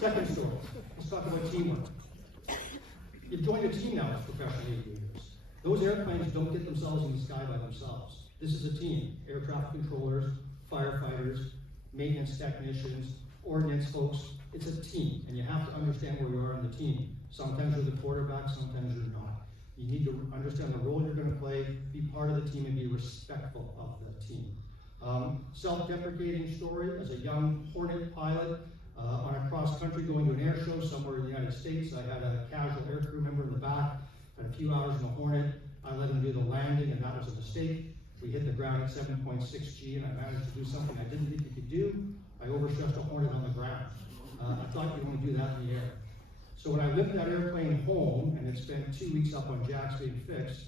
Second story, let's talk about teamwork. You've joined a team now as professional aviators. Those airplanes don't get themselves in the sky by themselves. This is a team. Air traffic controllers, firefighters, maintenance technicians, ordnance folks. It's a team, and you have to understand where you are on the team. Sometimes you're the quarterback, sometimes you're not. You need to understand the role you're going to play, be part of the team, and be respectful of the team. Self-deprecating story, as a young Hornet pilot on a cross-country going to an air show somewhere in the United States, I had a casual aircrew member in the back, had a few hours in the Hornet. I let him do the landing, and that was a mistake. We hit the ground at 7.6 G, and I managed to do something I didn't think you could do. I overstressed a Hornet on the ground. I thought you'd only do that in the air. So when I lifted that airplane home, and it spent 2 weeks up on jacks being fixed,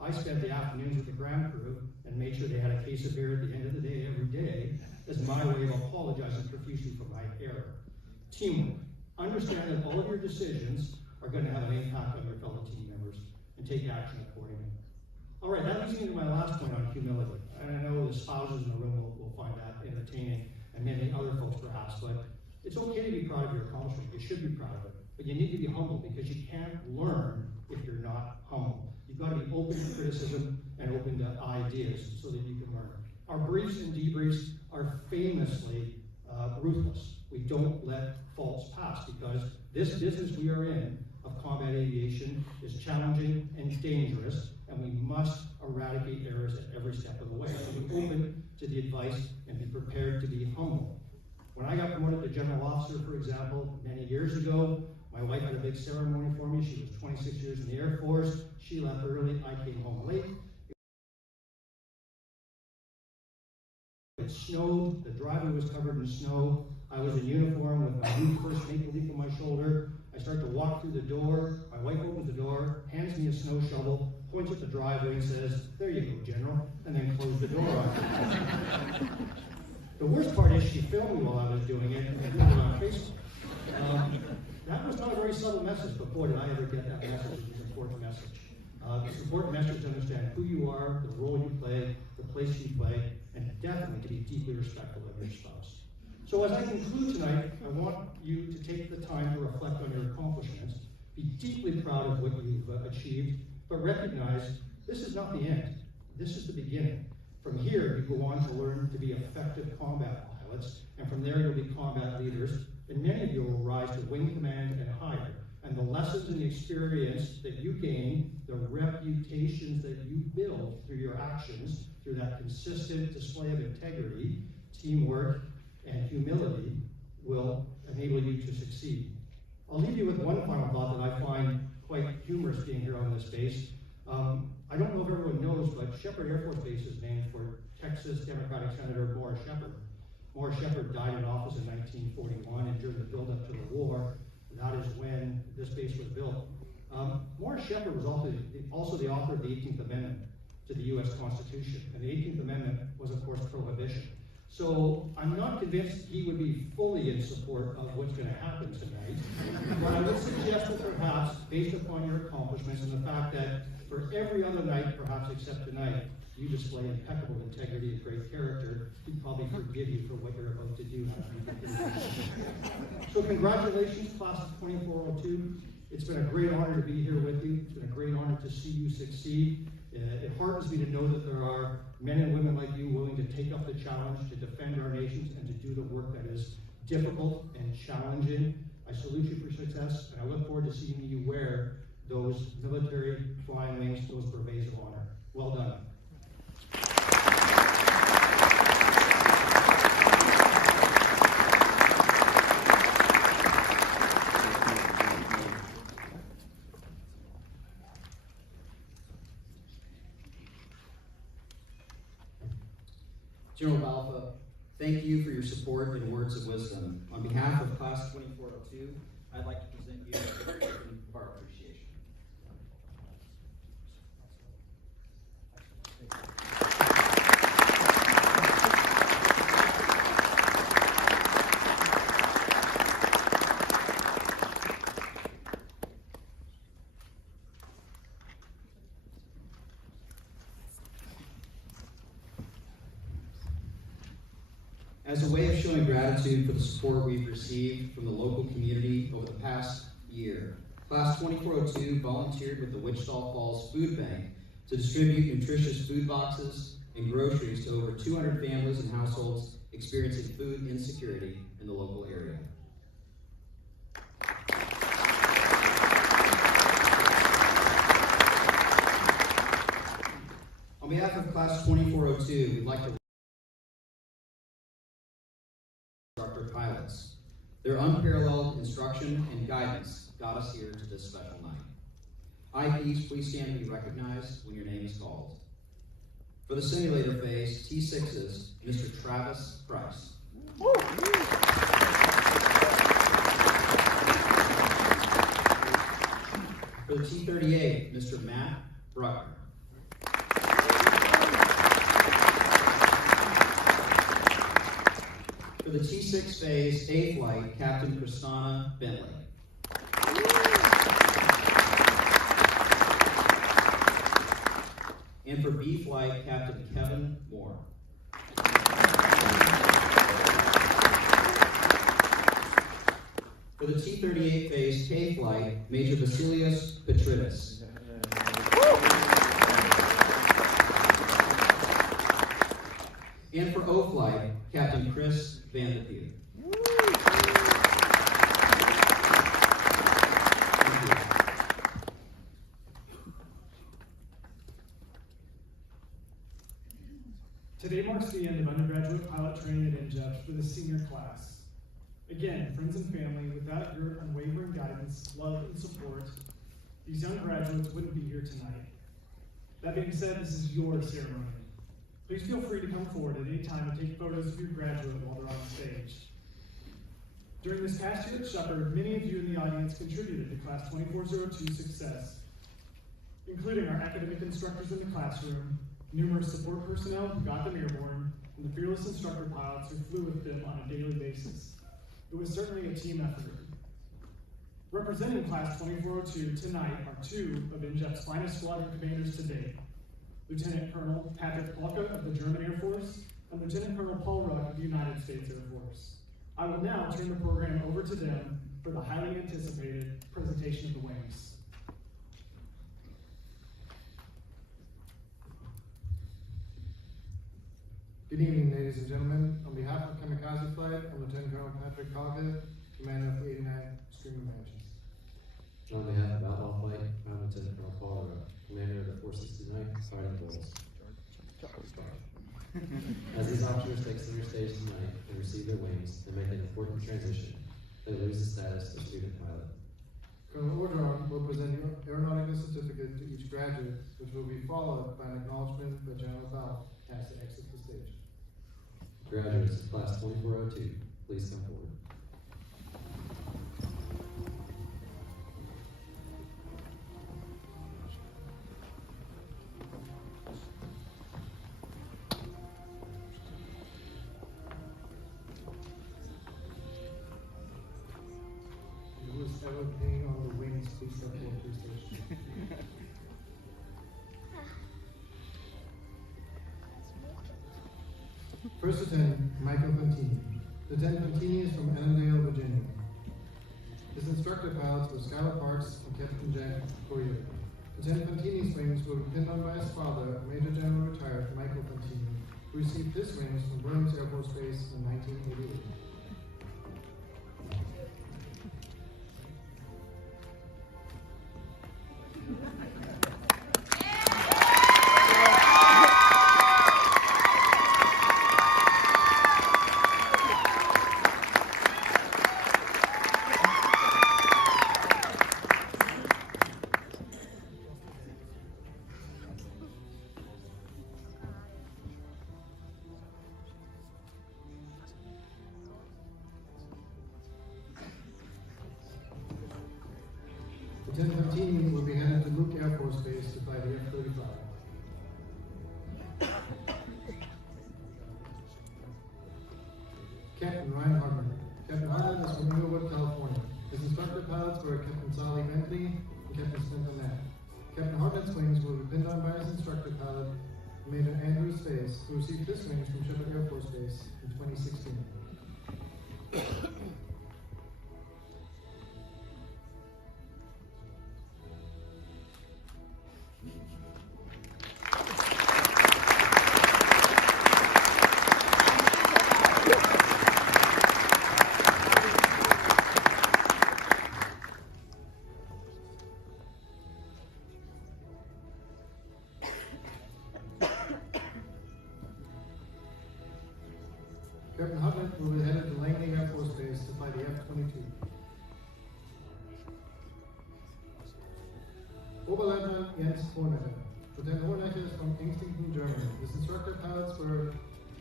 I spent the afternoons with the ground crew and made sure they had a case of beer at the end of the day every day as my way of apologizing profusely for my error. Teamwork. Understand that all of your decisions are going to have an impact on your fellow team members, and take action accordingly. All right, that leads me to my last point on humility. And I know the spouses in the room will find that entertaining, and many other folks perhaps, but it's okay to be proud of your accomplishment. You should be proud of it. But you need to be humble, because you can't learn if you're not humble. You've got to be open to criticism and open to ideas so that you can learn. Our briefs and debriefs are famously ruthless. We don't let faults pass, because this business we are in of combat aviation is challenging and dangerous, and we must eradicate errors at every step of the way. So be open to the advice and be prepared to be humble. When I got promoted to general officer, for example, many years ago, my wife had a big ceremony for me. She was 26 years in the Air Force. She left early. I came home late. It snowed. The driveway was covered in snow. I was in uniform with my new first maple leaf on my shoulder. I start to walk through the door. My wife opens the door, hands me a snow shovel, points at the driveway and says, "There you go, General," and then closed the door on me. The worst part is she filmed me while I was doing it and put it on Facebook. That was not a very subtle message, but boy, did I ever get that message. It was an important message. It's an important message to understand who you are, the role you play, the place you play, and definitely to be deeply respectful of your spouse. So as I conclude tonight, I want you to take the time to reflect on your accomplishments, be deeply proud of what you've achieved, but recognize this is not the end. This is the beginning. From here, you go on to learn to be effective combat pilots, and from there you'll be combat leaders, and many of you will rise to wing command and higher. And the lessons and the experience that you gain, the reputations that you build through your actions, through that consistent display of integrity, teamwork, and humility will enable you to succeed. I'll leave you with one final thought that I find quite humorous being here on this base. I don't know if everyone knows, but Shepherd Air Force Base is named for Texas Democratic Senator Morris Shepherd. Morris Shepherd died in office in 1941, and during the build-up to the war, that is when this base was built. Morris Shepherd was also the author of the 18th Amendment to the U.S. Constitution, and the 18th Amendment was, of course, prohibition. So I'm not convinced he would be fully in support of what's going to happen tonight, but I would suggest that perhaps, based upon your accomplishments and the fact that for every other night, perhaps except tonight, you display impeccable integrity and great character, he'd probably forgive you for what you're about to do. So congratulations, class of 2402. It's been a great honor to be here with you. It's been a great honor to see you succeed. It heartens me to know that there are men and women like you willing to take up the challenge to defend our nations and to do the work that is difficult and challenging. I salute you for success, and I look forward to seeing you wear those military flying wings, those berets of honor. Well done. General Balfa, thank you for your support and words of wisdom. On behalf of Class 2402, I'd like to present you with a token of our appreciation. As a way of showing gratitude for the support we've received from the local community over the past year, Class 2402 volunteered with the Wichita Falls Food Bank to distribute nutritious food boxes and groceries to over 200 families and households experiencing food insecurity in the local area. On behalf of Class 2402, we'd like to pilots. Their unparalleled instruction and guidance got us here to this special night. IPs, please stand to be recognized when your name is called. For the simulator phase, T6s, Mr. Travis Price. For the T38, Mr. Matt Bruckner. For the T6 phase, A flight, Captain Christina Bentley. And for B flight, Captain Kevin Moore. For the T38 phase, K flight, Major Vasilios Petridis. And for O flight, Captain Chris Van de Puy. Today marks the end of undergraduate pilot training at Enjjpt for the senior class. Again, friends and family, without your unwavering guidance, love, and support, these young graduates wouldn't be here tonight. That being said, this is your ceremony. Please feel free to come forward at any time and take photos of your graduate while they're on stage. During this past year at Shepherd, many of you in the audience contributed to Class 2402's success, including our academic instructors in the classroom, numerous support personnel who got them airborne, and the fearless instructor pilots who flew with them on a daily basis. It was certainly a team effort. Representing Class 2402 tonight are two of Enjjpt's finest squadron commanders to date, Lieutenant Colonel Patrick Polka of the German Air Force and Lieutenant Colonel Paul Ruck of the United States Air Force. I will now turn the program over to them for the highly anticipated presentation of the wings. Good evening, ladies and gentlemen. On behalf of Kamikaze Flight, I'm Lieutenant Colonel Patrick Coghill, commander of the 89th Streamer Mansions. On behalf of Outlaw Flight, I'm Lieutenant Colonel Paul Rowe, commander of the 469th Fighting Bulls. As these officers take center stage tonight and receive their wings and make an important transition, they lose the status of student pilot. Colonel Orgeron will present your aeronautical certificate to each graduate, which will be followed by an acknowledgement by General Val as they exit the stage. Graduates of Class 2402, please come forward. Who is ever paying on the wings, please step forward to the stage. First Lieutenant Michael Fantini. Lieutenant Fantini is from Annandale, Virginia. His instructor pilots were Skylar Parks and Captain Jack Courier. Lieutenant Fantini's wings were pinned on by his father, Major General retired Michael Fantini, who received his wings from Williams Air Force Base in 1988. Lieutenant Fantini will be headed to Luke Air Force Base to fly the F-35. Captain Ryan Hartman. Captain Hartman is from Inglewood, California. His instructor pilots were Captain Sally Bentley and Captain Spencer Knapp. Captain Hartman's wings were pinned on by his instructor pilot, Major Andrew Space, who received his wings from Shepherd Air Force Base in 2016. Captain Hartman will be headed to Langley Air Force Base to fly the F-22. Oberleutnant Jens Hornecker. Lieutenant Hornecker is from Innsbruck, Germany. His instructor pilots were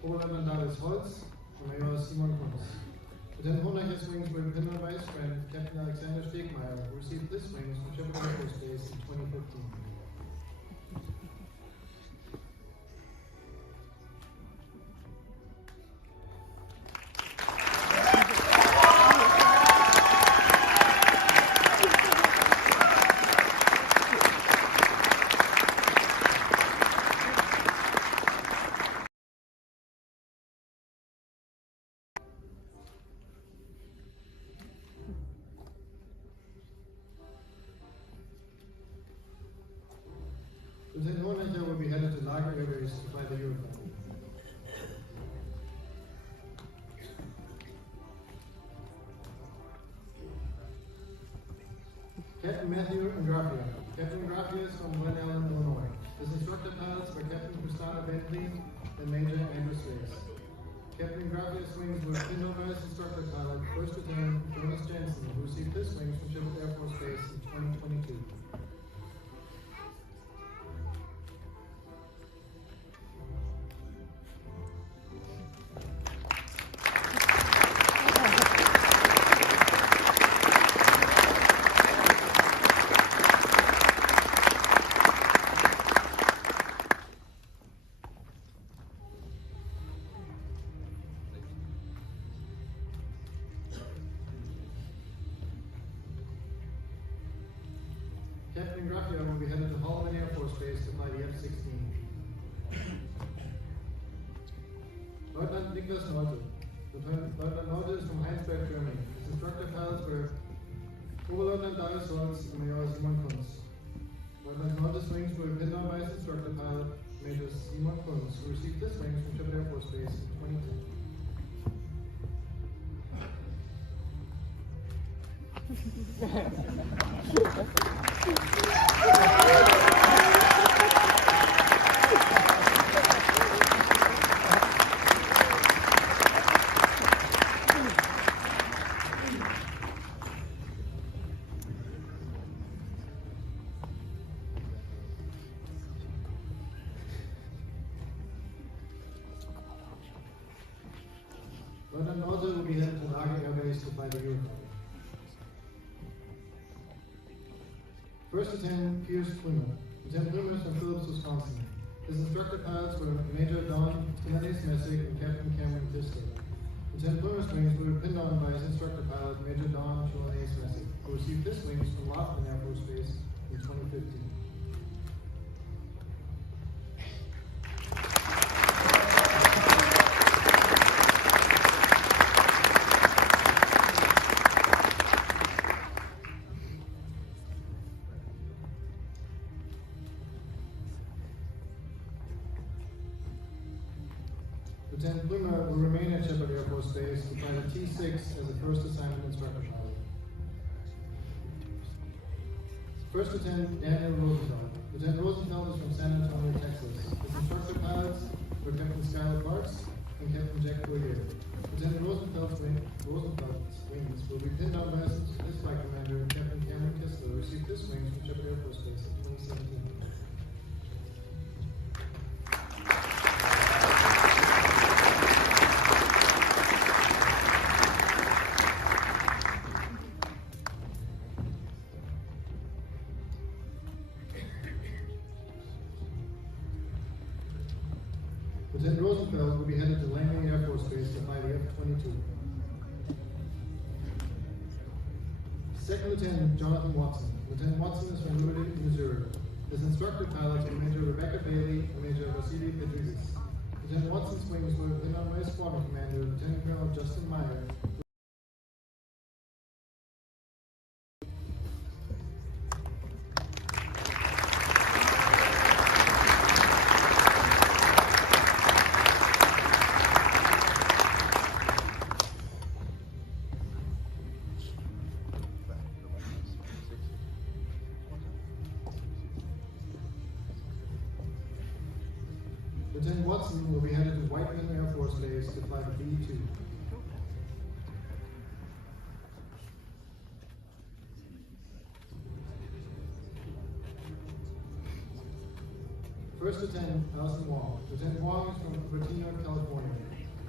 Oberleutnant Davis Holz and Major Simon Kunz. Lieutenant Hornecker's wings were pinned on by his friend, Captain Alexander Stegmeier, who received his wings from Shepherd Air Force Base in 2015. Lieutenant Hornecker will be headed to Lager Air Base to fly the Eurofighter. Captain Matthew Enjjpt. Captain Enjjpt is from Glen Ellen, Illinois. His instructor pilots were Captain Christina Bentley and Major Andrew Space. Captain Enjjpt's wings were pinned on by his instructor pilot, First Lieutenant Jonas Jensen, who received his wings from Shepherd Air Force Base in 2022. Captain Enjjpt will be headed to Holloman Air Force Base to fly the F-16. Lieutenant Niklas Nolte. Lieutenant Norte is from Heinsberg, Germany. His instructor pilots were Oberleutnant Darius Holz and Major Simon Kunz. Lieutenant Norte's wings were pinned on by his instructor pilot, Major Simon Kunz, who received his wings from Shepherd Air Force Base in 2010. Lieutenant Norte will be headed to Lager Air Base to fly the Eurofighter. First Lieutenant Piers Plumer. Lieutenant Plumer is from Phillips, Wisconsin. His instructor pilots were Major Don Kennedy Messick and Captain Cameron Tisler. Lieutenant Plumer's wings were pinned on by his instructor pilot, Major Don Kennedy Messick, who received his wings from Laughlin Air Force Base in 2015. Lieutenant Plumer will remain at Shepherd Air Force Base to fly the T-6 as a first assignment instructor pilot. First Lieutenant Daniel Rosenfeld. Lieutenant Rosenfeld is from San Antonio, Texas. His instructor pilots were Captain Skylar Parks and Captain Jack Boyer. Lieutenant Rosenfeld's wings will be pinned on by his flight commander, Captain Cameron Kistler, who received his wings from Shepherd Air Force Base in 2017. Lieutenant Rosenfeld will be headed to Langley Air Force Base to fly the F-22. Second Lieutenant Jonathan Watson. Lieutenant Watson is from Liberty, Missouri. His instructor pilots are Major Rebecca Bailey and Major Vasily Pedrizis. Lieutenant Watson's wings were pinned on by his squadron commander, Lieutenant Colonel Justin Meyer. Lieutenant Watson will be headed to Whiteman Air Force Base to fly the B-2. First Lieutenant Allison Wong. Lieutenant Wong is from Cupertino, California.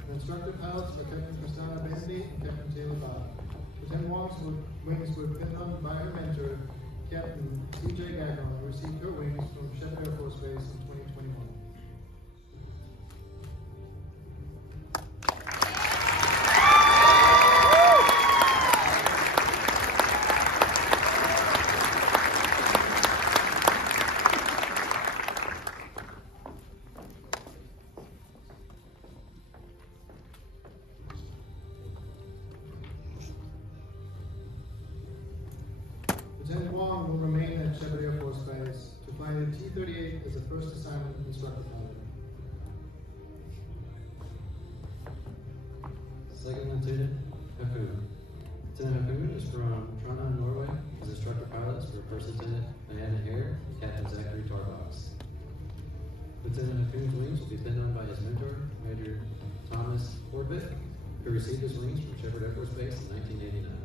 The instructor pilots are Captain Christina Bendy and Captain Taylor Bob. Lieutenant Wong's wings were pinned on by her mentor, Captain C.J. Gagnon, who received her wings from Shepherd Air Force Base in 2021. Lieutenant Wong will remain at Shepherd Air Force Base to fly the T-38 as a first assignment instructor pilot. Second Lieutenant Hakun. Lieutenant Hakun is from Trondheim, Norway. His instructor pilots were First Lieutenant Diana Hare and Captain Zachary Tarbox. Lieutenant Hakun's wings will be pinned on by his mentor, Major Thomas Corbett, who received his wings from Shepherd Air Force Base in 1989.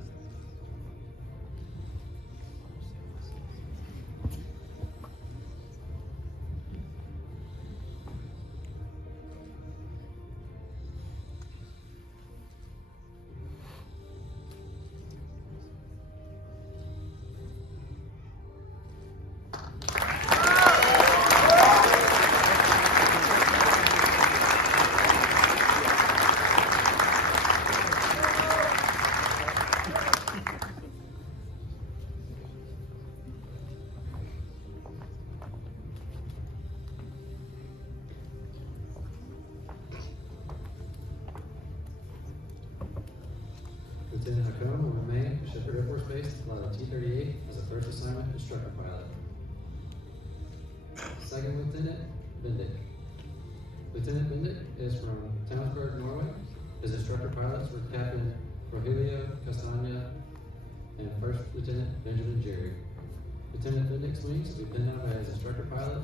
Shepherd Air Force Base to fly the T-38 as a first assignment instructor pilot. Second Lieutenant Bendick. Lieutenant Bendick is from Townsburg, Norway. His instructor pilots were Captain Rogelio Castagna and First Lieutenant Benjamin Jerry. Lieutenant Bendick's wings will be pinned on by his instructor pilot,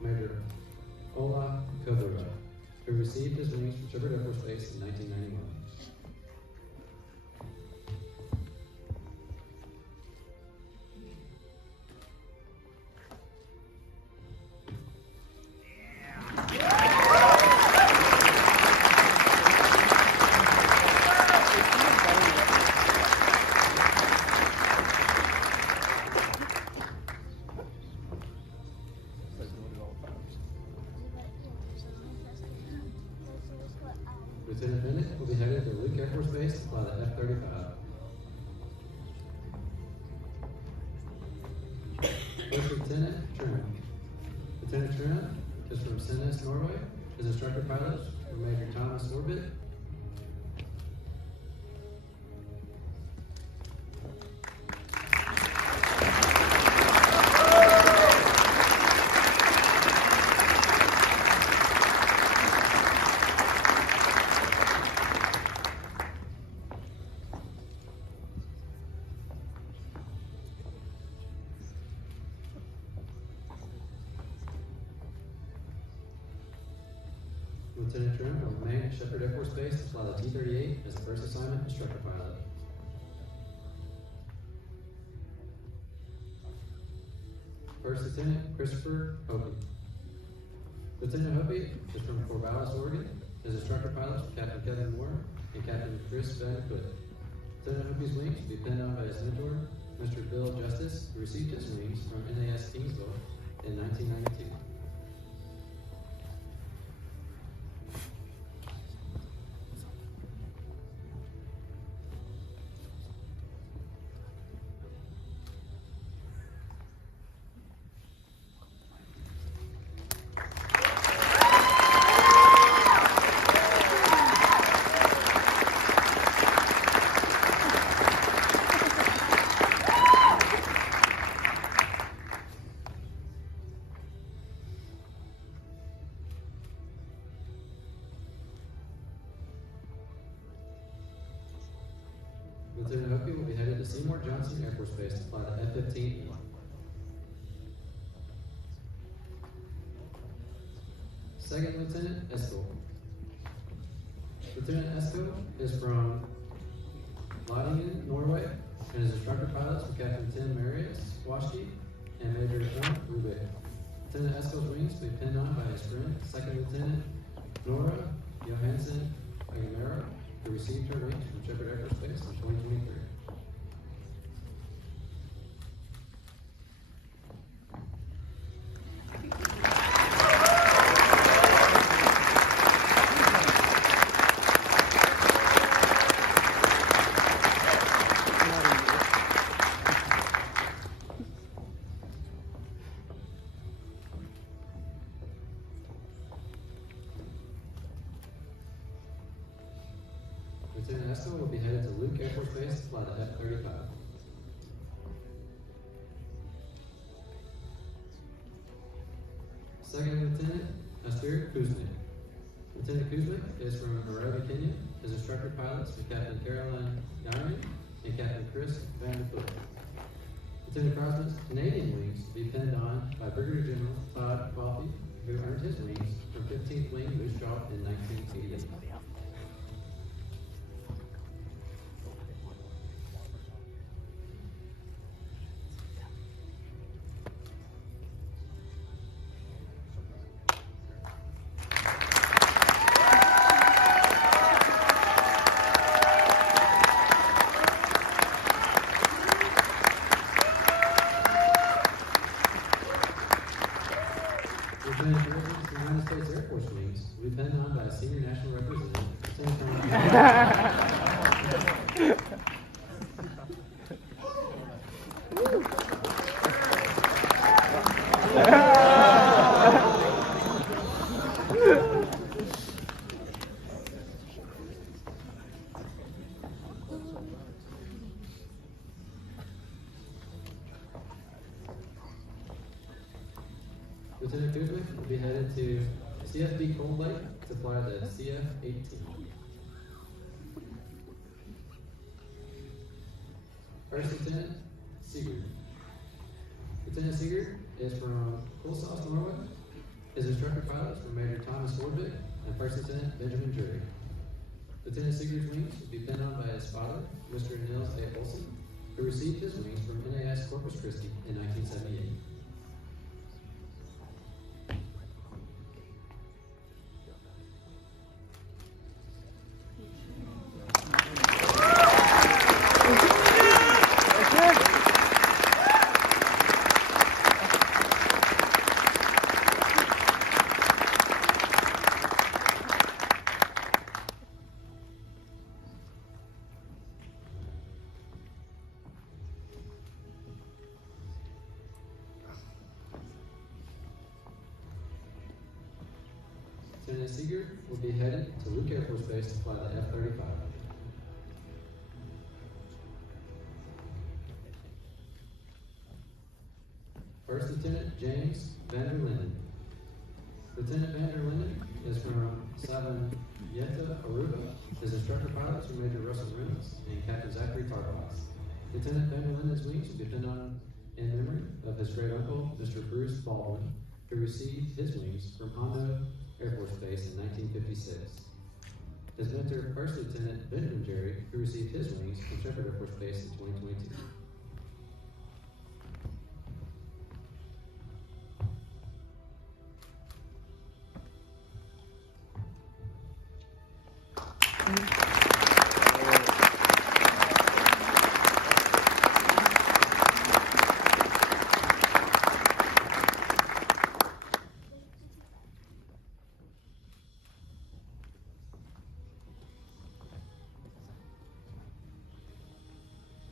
Major Ola Kobura, who received his wings from Shepherd Air Force Base in 1991. Lieutenant Bennett will be headed to Luke Air Force Base to fly the F-35. First Lieutenant Trent. Lieutenant Trent is from Sennes, Norway. His instructor pilots were Major Thomas Orbit . Lieutenant Trent will remain at Shepherd Air Force Base to fly the T-38 as a first assignment instructor pilot. First Lieutenant Christopher Hopi. Lieutenant Hopi is from Corvallis, Oregon. His instructor pilots were Captain Kevin Moore and Captain Chris Van Cook. Lieutenant Hopi's wings will be pinned on by his mentor, Mr. Bill Justice, who received his wings from NAS Kingsville in 1992. Lieutenant Hopi will be headed to Seymour Johnson Air Force Base to fly the F-15E. Second Lieutenant Eskel. Lieutenant Eskel is from Lodingen, Norway, and his instructor pilots were Captain Tim Marius Waschke and Major Frank Rubik. Lieutenant Eskel's wings will be pinned on by his friend, Second Lieutenant Nora Johansson Aguilera, who received her wings from Shepherd Air Force Base in 2023. Lieutenant Eskel will be headed to Luke Air Force Base to fly the F-35. Second Lieutenant Astur Kuznick. Lieutenant Kuznick is from Nairobi, Kenya. His instructor pilots were Captain Caroline Diamond and Captain Chris Van der Foot. Lieutenant Crosby's Canadian wings will be pinned on by Brigadier General Todd Coffey, who earned his wings from 15th Wing Moose Jaw in 1988. Lieutenant President's United States Air Force wings will be pinned on by a senior national representative, Lieutenant Kuzmic will be headed to CFB Cold Lake to fly the CF-18. First Lieutenant Sigurd. Lieutenant Sigurd is from Kolsås, Norway. His instructor pilots were Major Thomas Warbeck and First Lieutenant Benjamin Drury. Lieutenant Sigurd's wings will be pinned on by his father, Mr. Nils A. Olsen, who received his wings from NAS Corpus Christi in 1978. Lieutenant Sigurd will be headed to Luke Air Force Base to fly the F-35. First Lieutenant James van der Linden. Lieutenant van der Linden is from Savannetta, Aruba. His instructor pilots were Major Russell Reynolds and Captain Zachary Tarbox. Lieutenant van der Linden's wings will be pinned on in memory of his great uncle, Mr. Bruce Baldwin, who received his wings from Hondo Air Force Base in 1956. His mentor, First Lieutenant Benjamin Drury, who received his wings from Shepherd Air Force Base in 2022.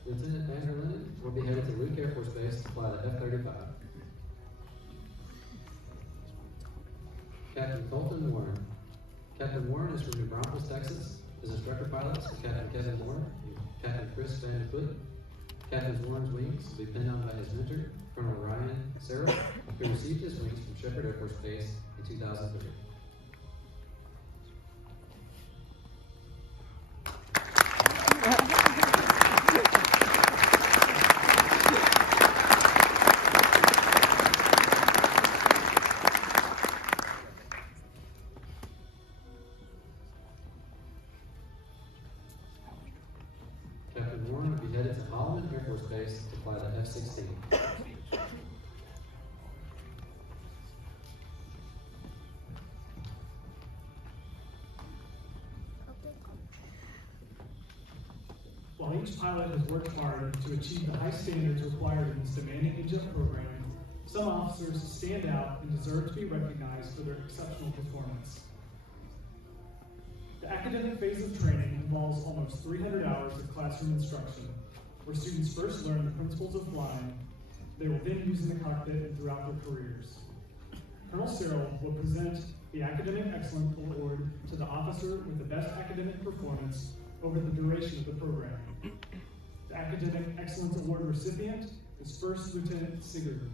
Lieutenant van der Linden will be headed to Luke Air Force Base to fly the F-35. Captain Colton Warren. Captain Warren is from New Braunfels, Texas. His instructor pilots are Captain Kevin Warren and Captain Chris Van Foot. Captain Warren's wings will be pinned on by his mentor, Colonel Ryan Serra, who received his wings from Shepherd Air Force Base in 2003. Captain Warren will be headed to Holloman Air Force Base to fly the F-16. While each pilot has worked hard to achieve the high standards required in this demanding Enjjpt program, some officers stand out and deserve to be recognized for their exceptional performance. The academic phase of training involves almost 300 hours of classroom instruction, where students first learn the principles of flying. They will then use in the cockpit and throughout their careers. Colonel Cyril will present the Academic Excellence Award to the officer with the best academic performance over the duration of the program. The Academic Excellence Award recipient is First Lieutenant Sigurd.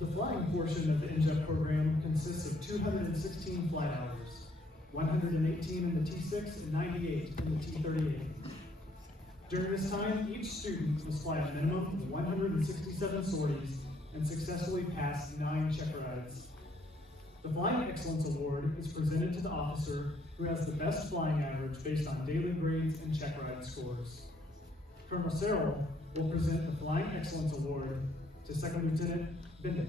The flying portion of the Enjjpt program consists of 216 flight hours, 118 in the T6 and 98 in the T38. During this time, each student must fly a minimum of 167 sorties and successfully pass 9 check rides. The Flying Excellence Award is presented to the officer who has the best flying average based on daily grades and check ride scores. Colonel Cyril will present the Flying Excellence Award to Second Lieutenant Bendick.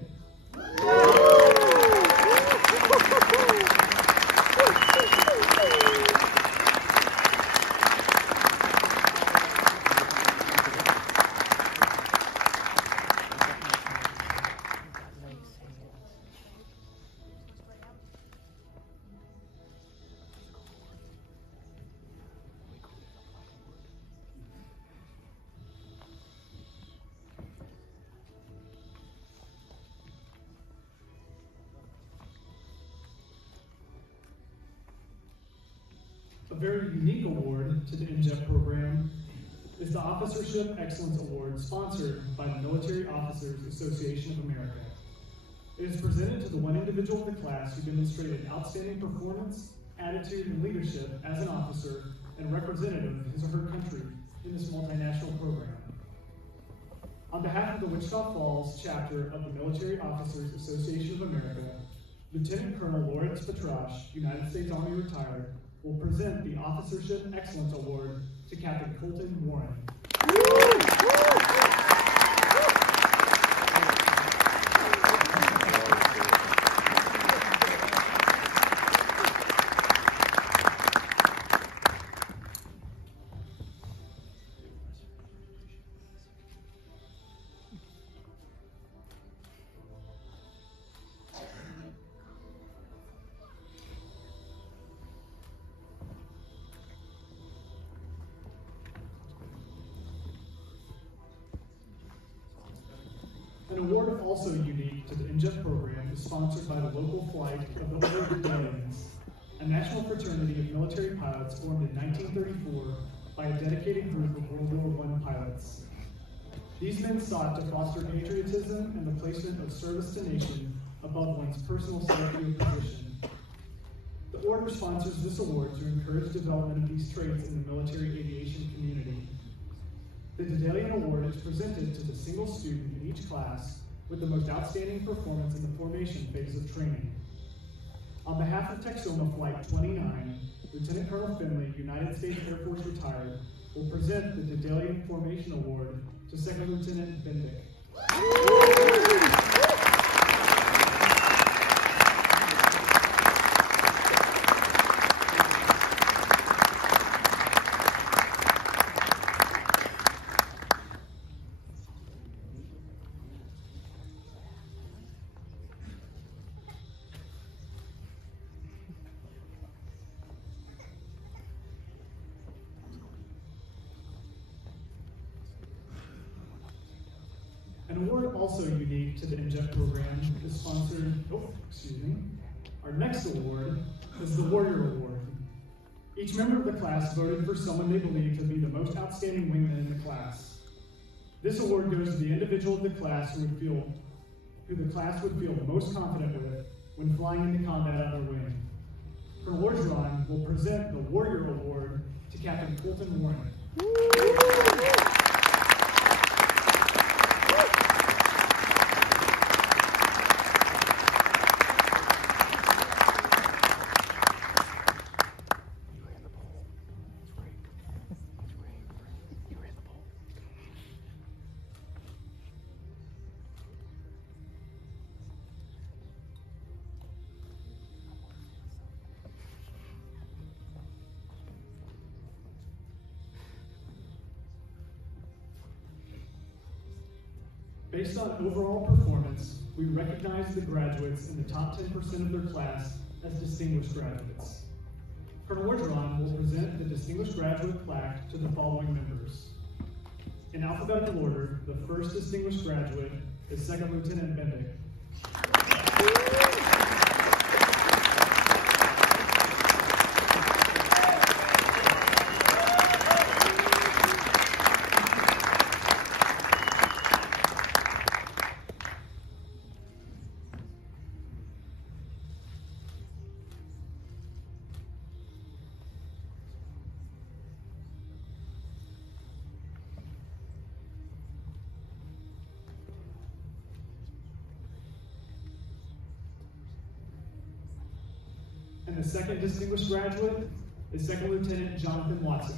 A very unique award to the Enjjpt program is the Officership Excellence Award sponsored by the Military Officers Association of America. It is presented to the one individual of the class who demonstrated outstanding performance, attitude, and leadership as an officer and representative of his or her country in this multinational program. On behalf of the Wichita Falls chapter of the Military Officers Association of America, Lieutenant Colonel Lawrence Petrash, United States Army retired, will present the Officership Excellence Award to Captain Colton Warren. An award also unique to the Enjjpt program is sponsored by the local flight of the Order of Aliens, a national fraternity of military pilots formed in 1934 by a dedicated group of World War I pilots. These men sought to foster patriotism and the placement of service to nation above one's personal safety or position. The Order sponsors this award to encourage development of these traits in the military aviation community. The Dedalian Award is presented to the single student in each class with the most outstanding performance in the formation phase of training. On behalf of Texoma Flight 29, Lieutenant Colonel Finley, United States Air Force retired, will present the Dedalian Formation Award to Second Lieutenant Bendick. An award also unique to the Enjjpt program is sponsored, our next award is the Warrior Award. Each member of the class voted for someone they believed to be the most outstanding wingman in the class. This award goes to the individual of the class who the class would feel most confident with when flying into combat on their wing. Colonel Orgeron will present the Warrior Award to Captain Colton Warren. Based on overall performance, we recognize the graduates in the top 10% of their class as distinguished graduates. Colonel Orgeron will present the Distinguished Graduate plaque to the following members. In alphabetical order, the first distinguished graduate is Second Lieutenant Bendick. And the second distinguished graduate is Second Lieutenant Jonathan Watson.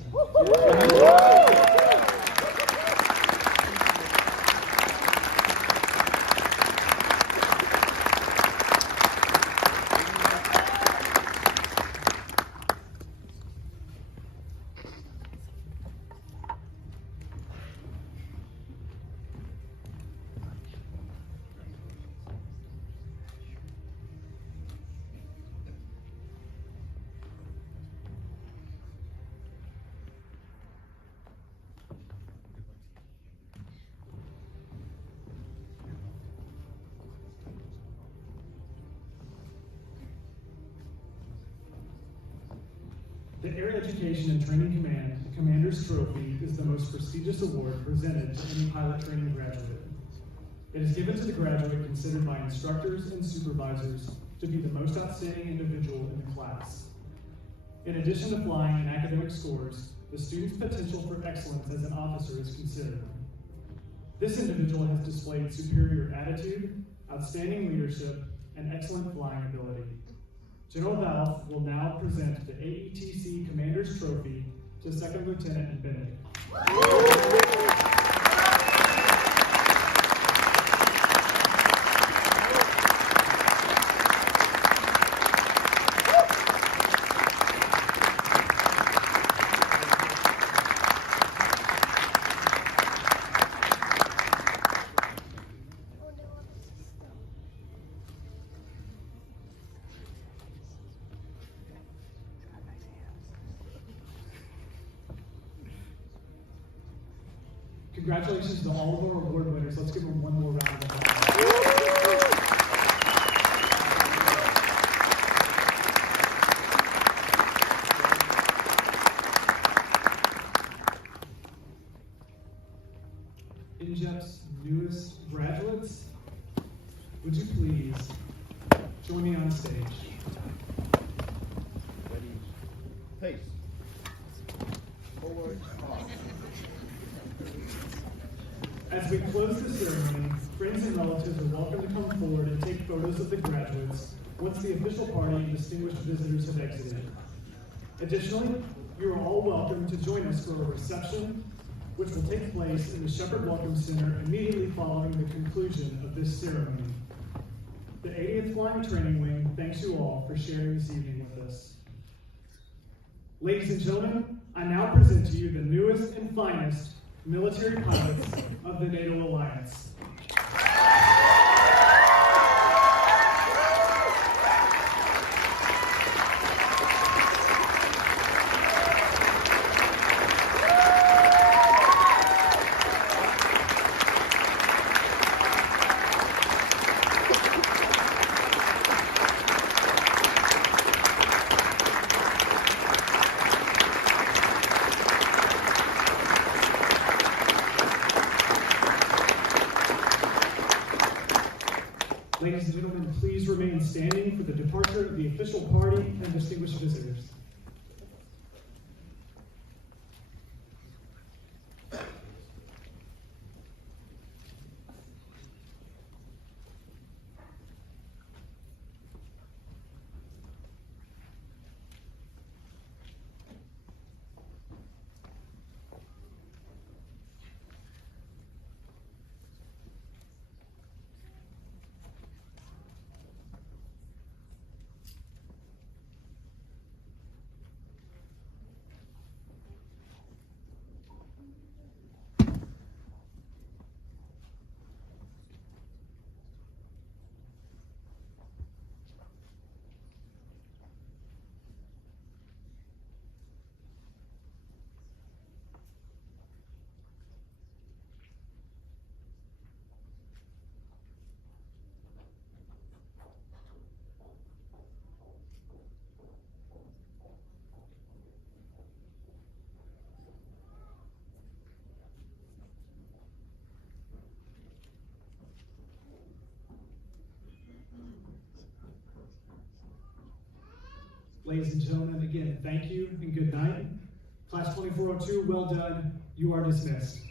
The Air Education and Training Command Commander's Trophy is the most prestigious award presented to any pilot training graduate. It is given to the graduate considered by instructors and supervisors to be the most outstanding individual in the class. In addition to flying and academic scores, the student's potential for excellence as an officer is considered. This individual has displayed superior attitude, outstanding leadership, and excellent flying ability. General Valve will now present the AETC Commander's Trophy to Second Lieutenant Bennett. Congratulations to all of our award winners. Let's give them one more round of applause. Enjjpt's newest graduates, would you please join me on stage? Ready. Pace. Forward. As we close the ceremony, friends and relatives are welcome to come forward and take photos of the graduates once the official party and distinguished visitors have exited. Additionally, you are all welcome to join us for a reception, which will take place in the Shepherd Welcome Center immediately following the conclusion of this ceremony. The 80th Flying Training Wing thanks you all for sharing this evening with us. Ladies and gentlemen, I now present to you the newest and finest military pilots of the NATO Alliance. Ladies and gentlemen, please remain standing for the departure of the official party and distinguished visitors. Ladies and gentlemen, again, thank you and good night. Class 2402, well done. You are dismissed.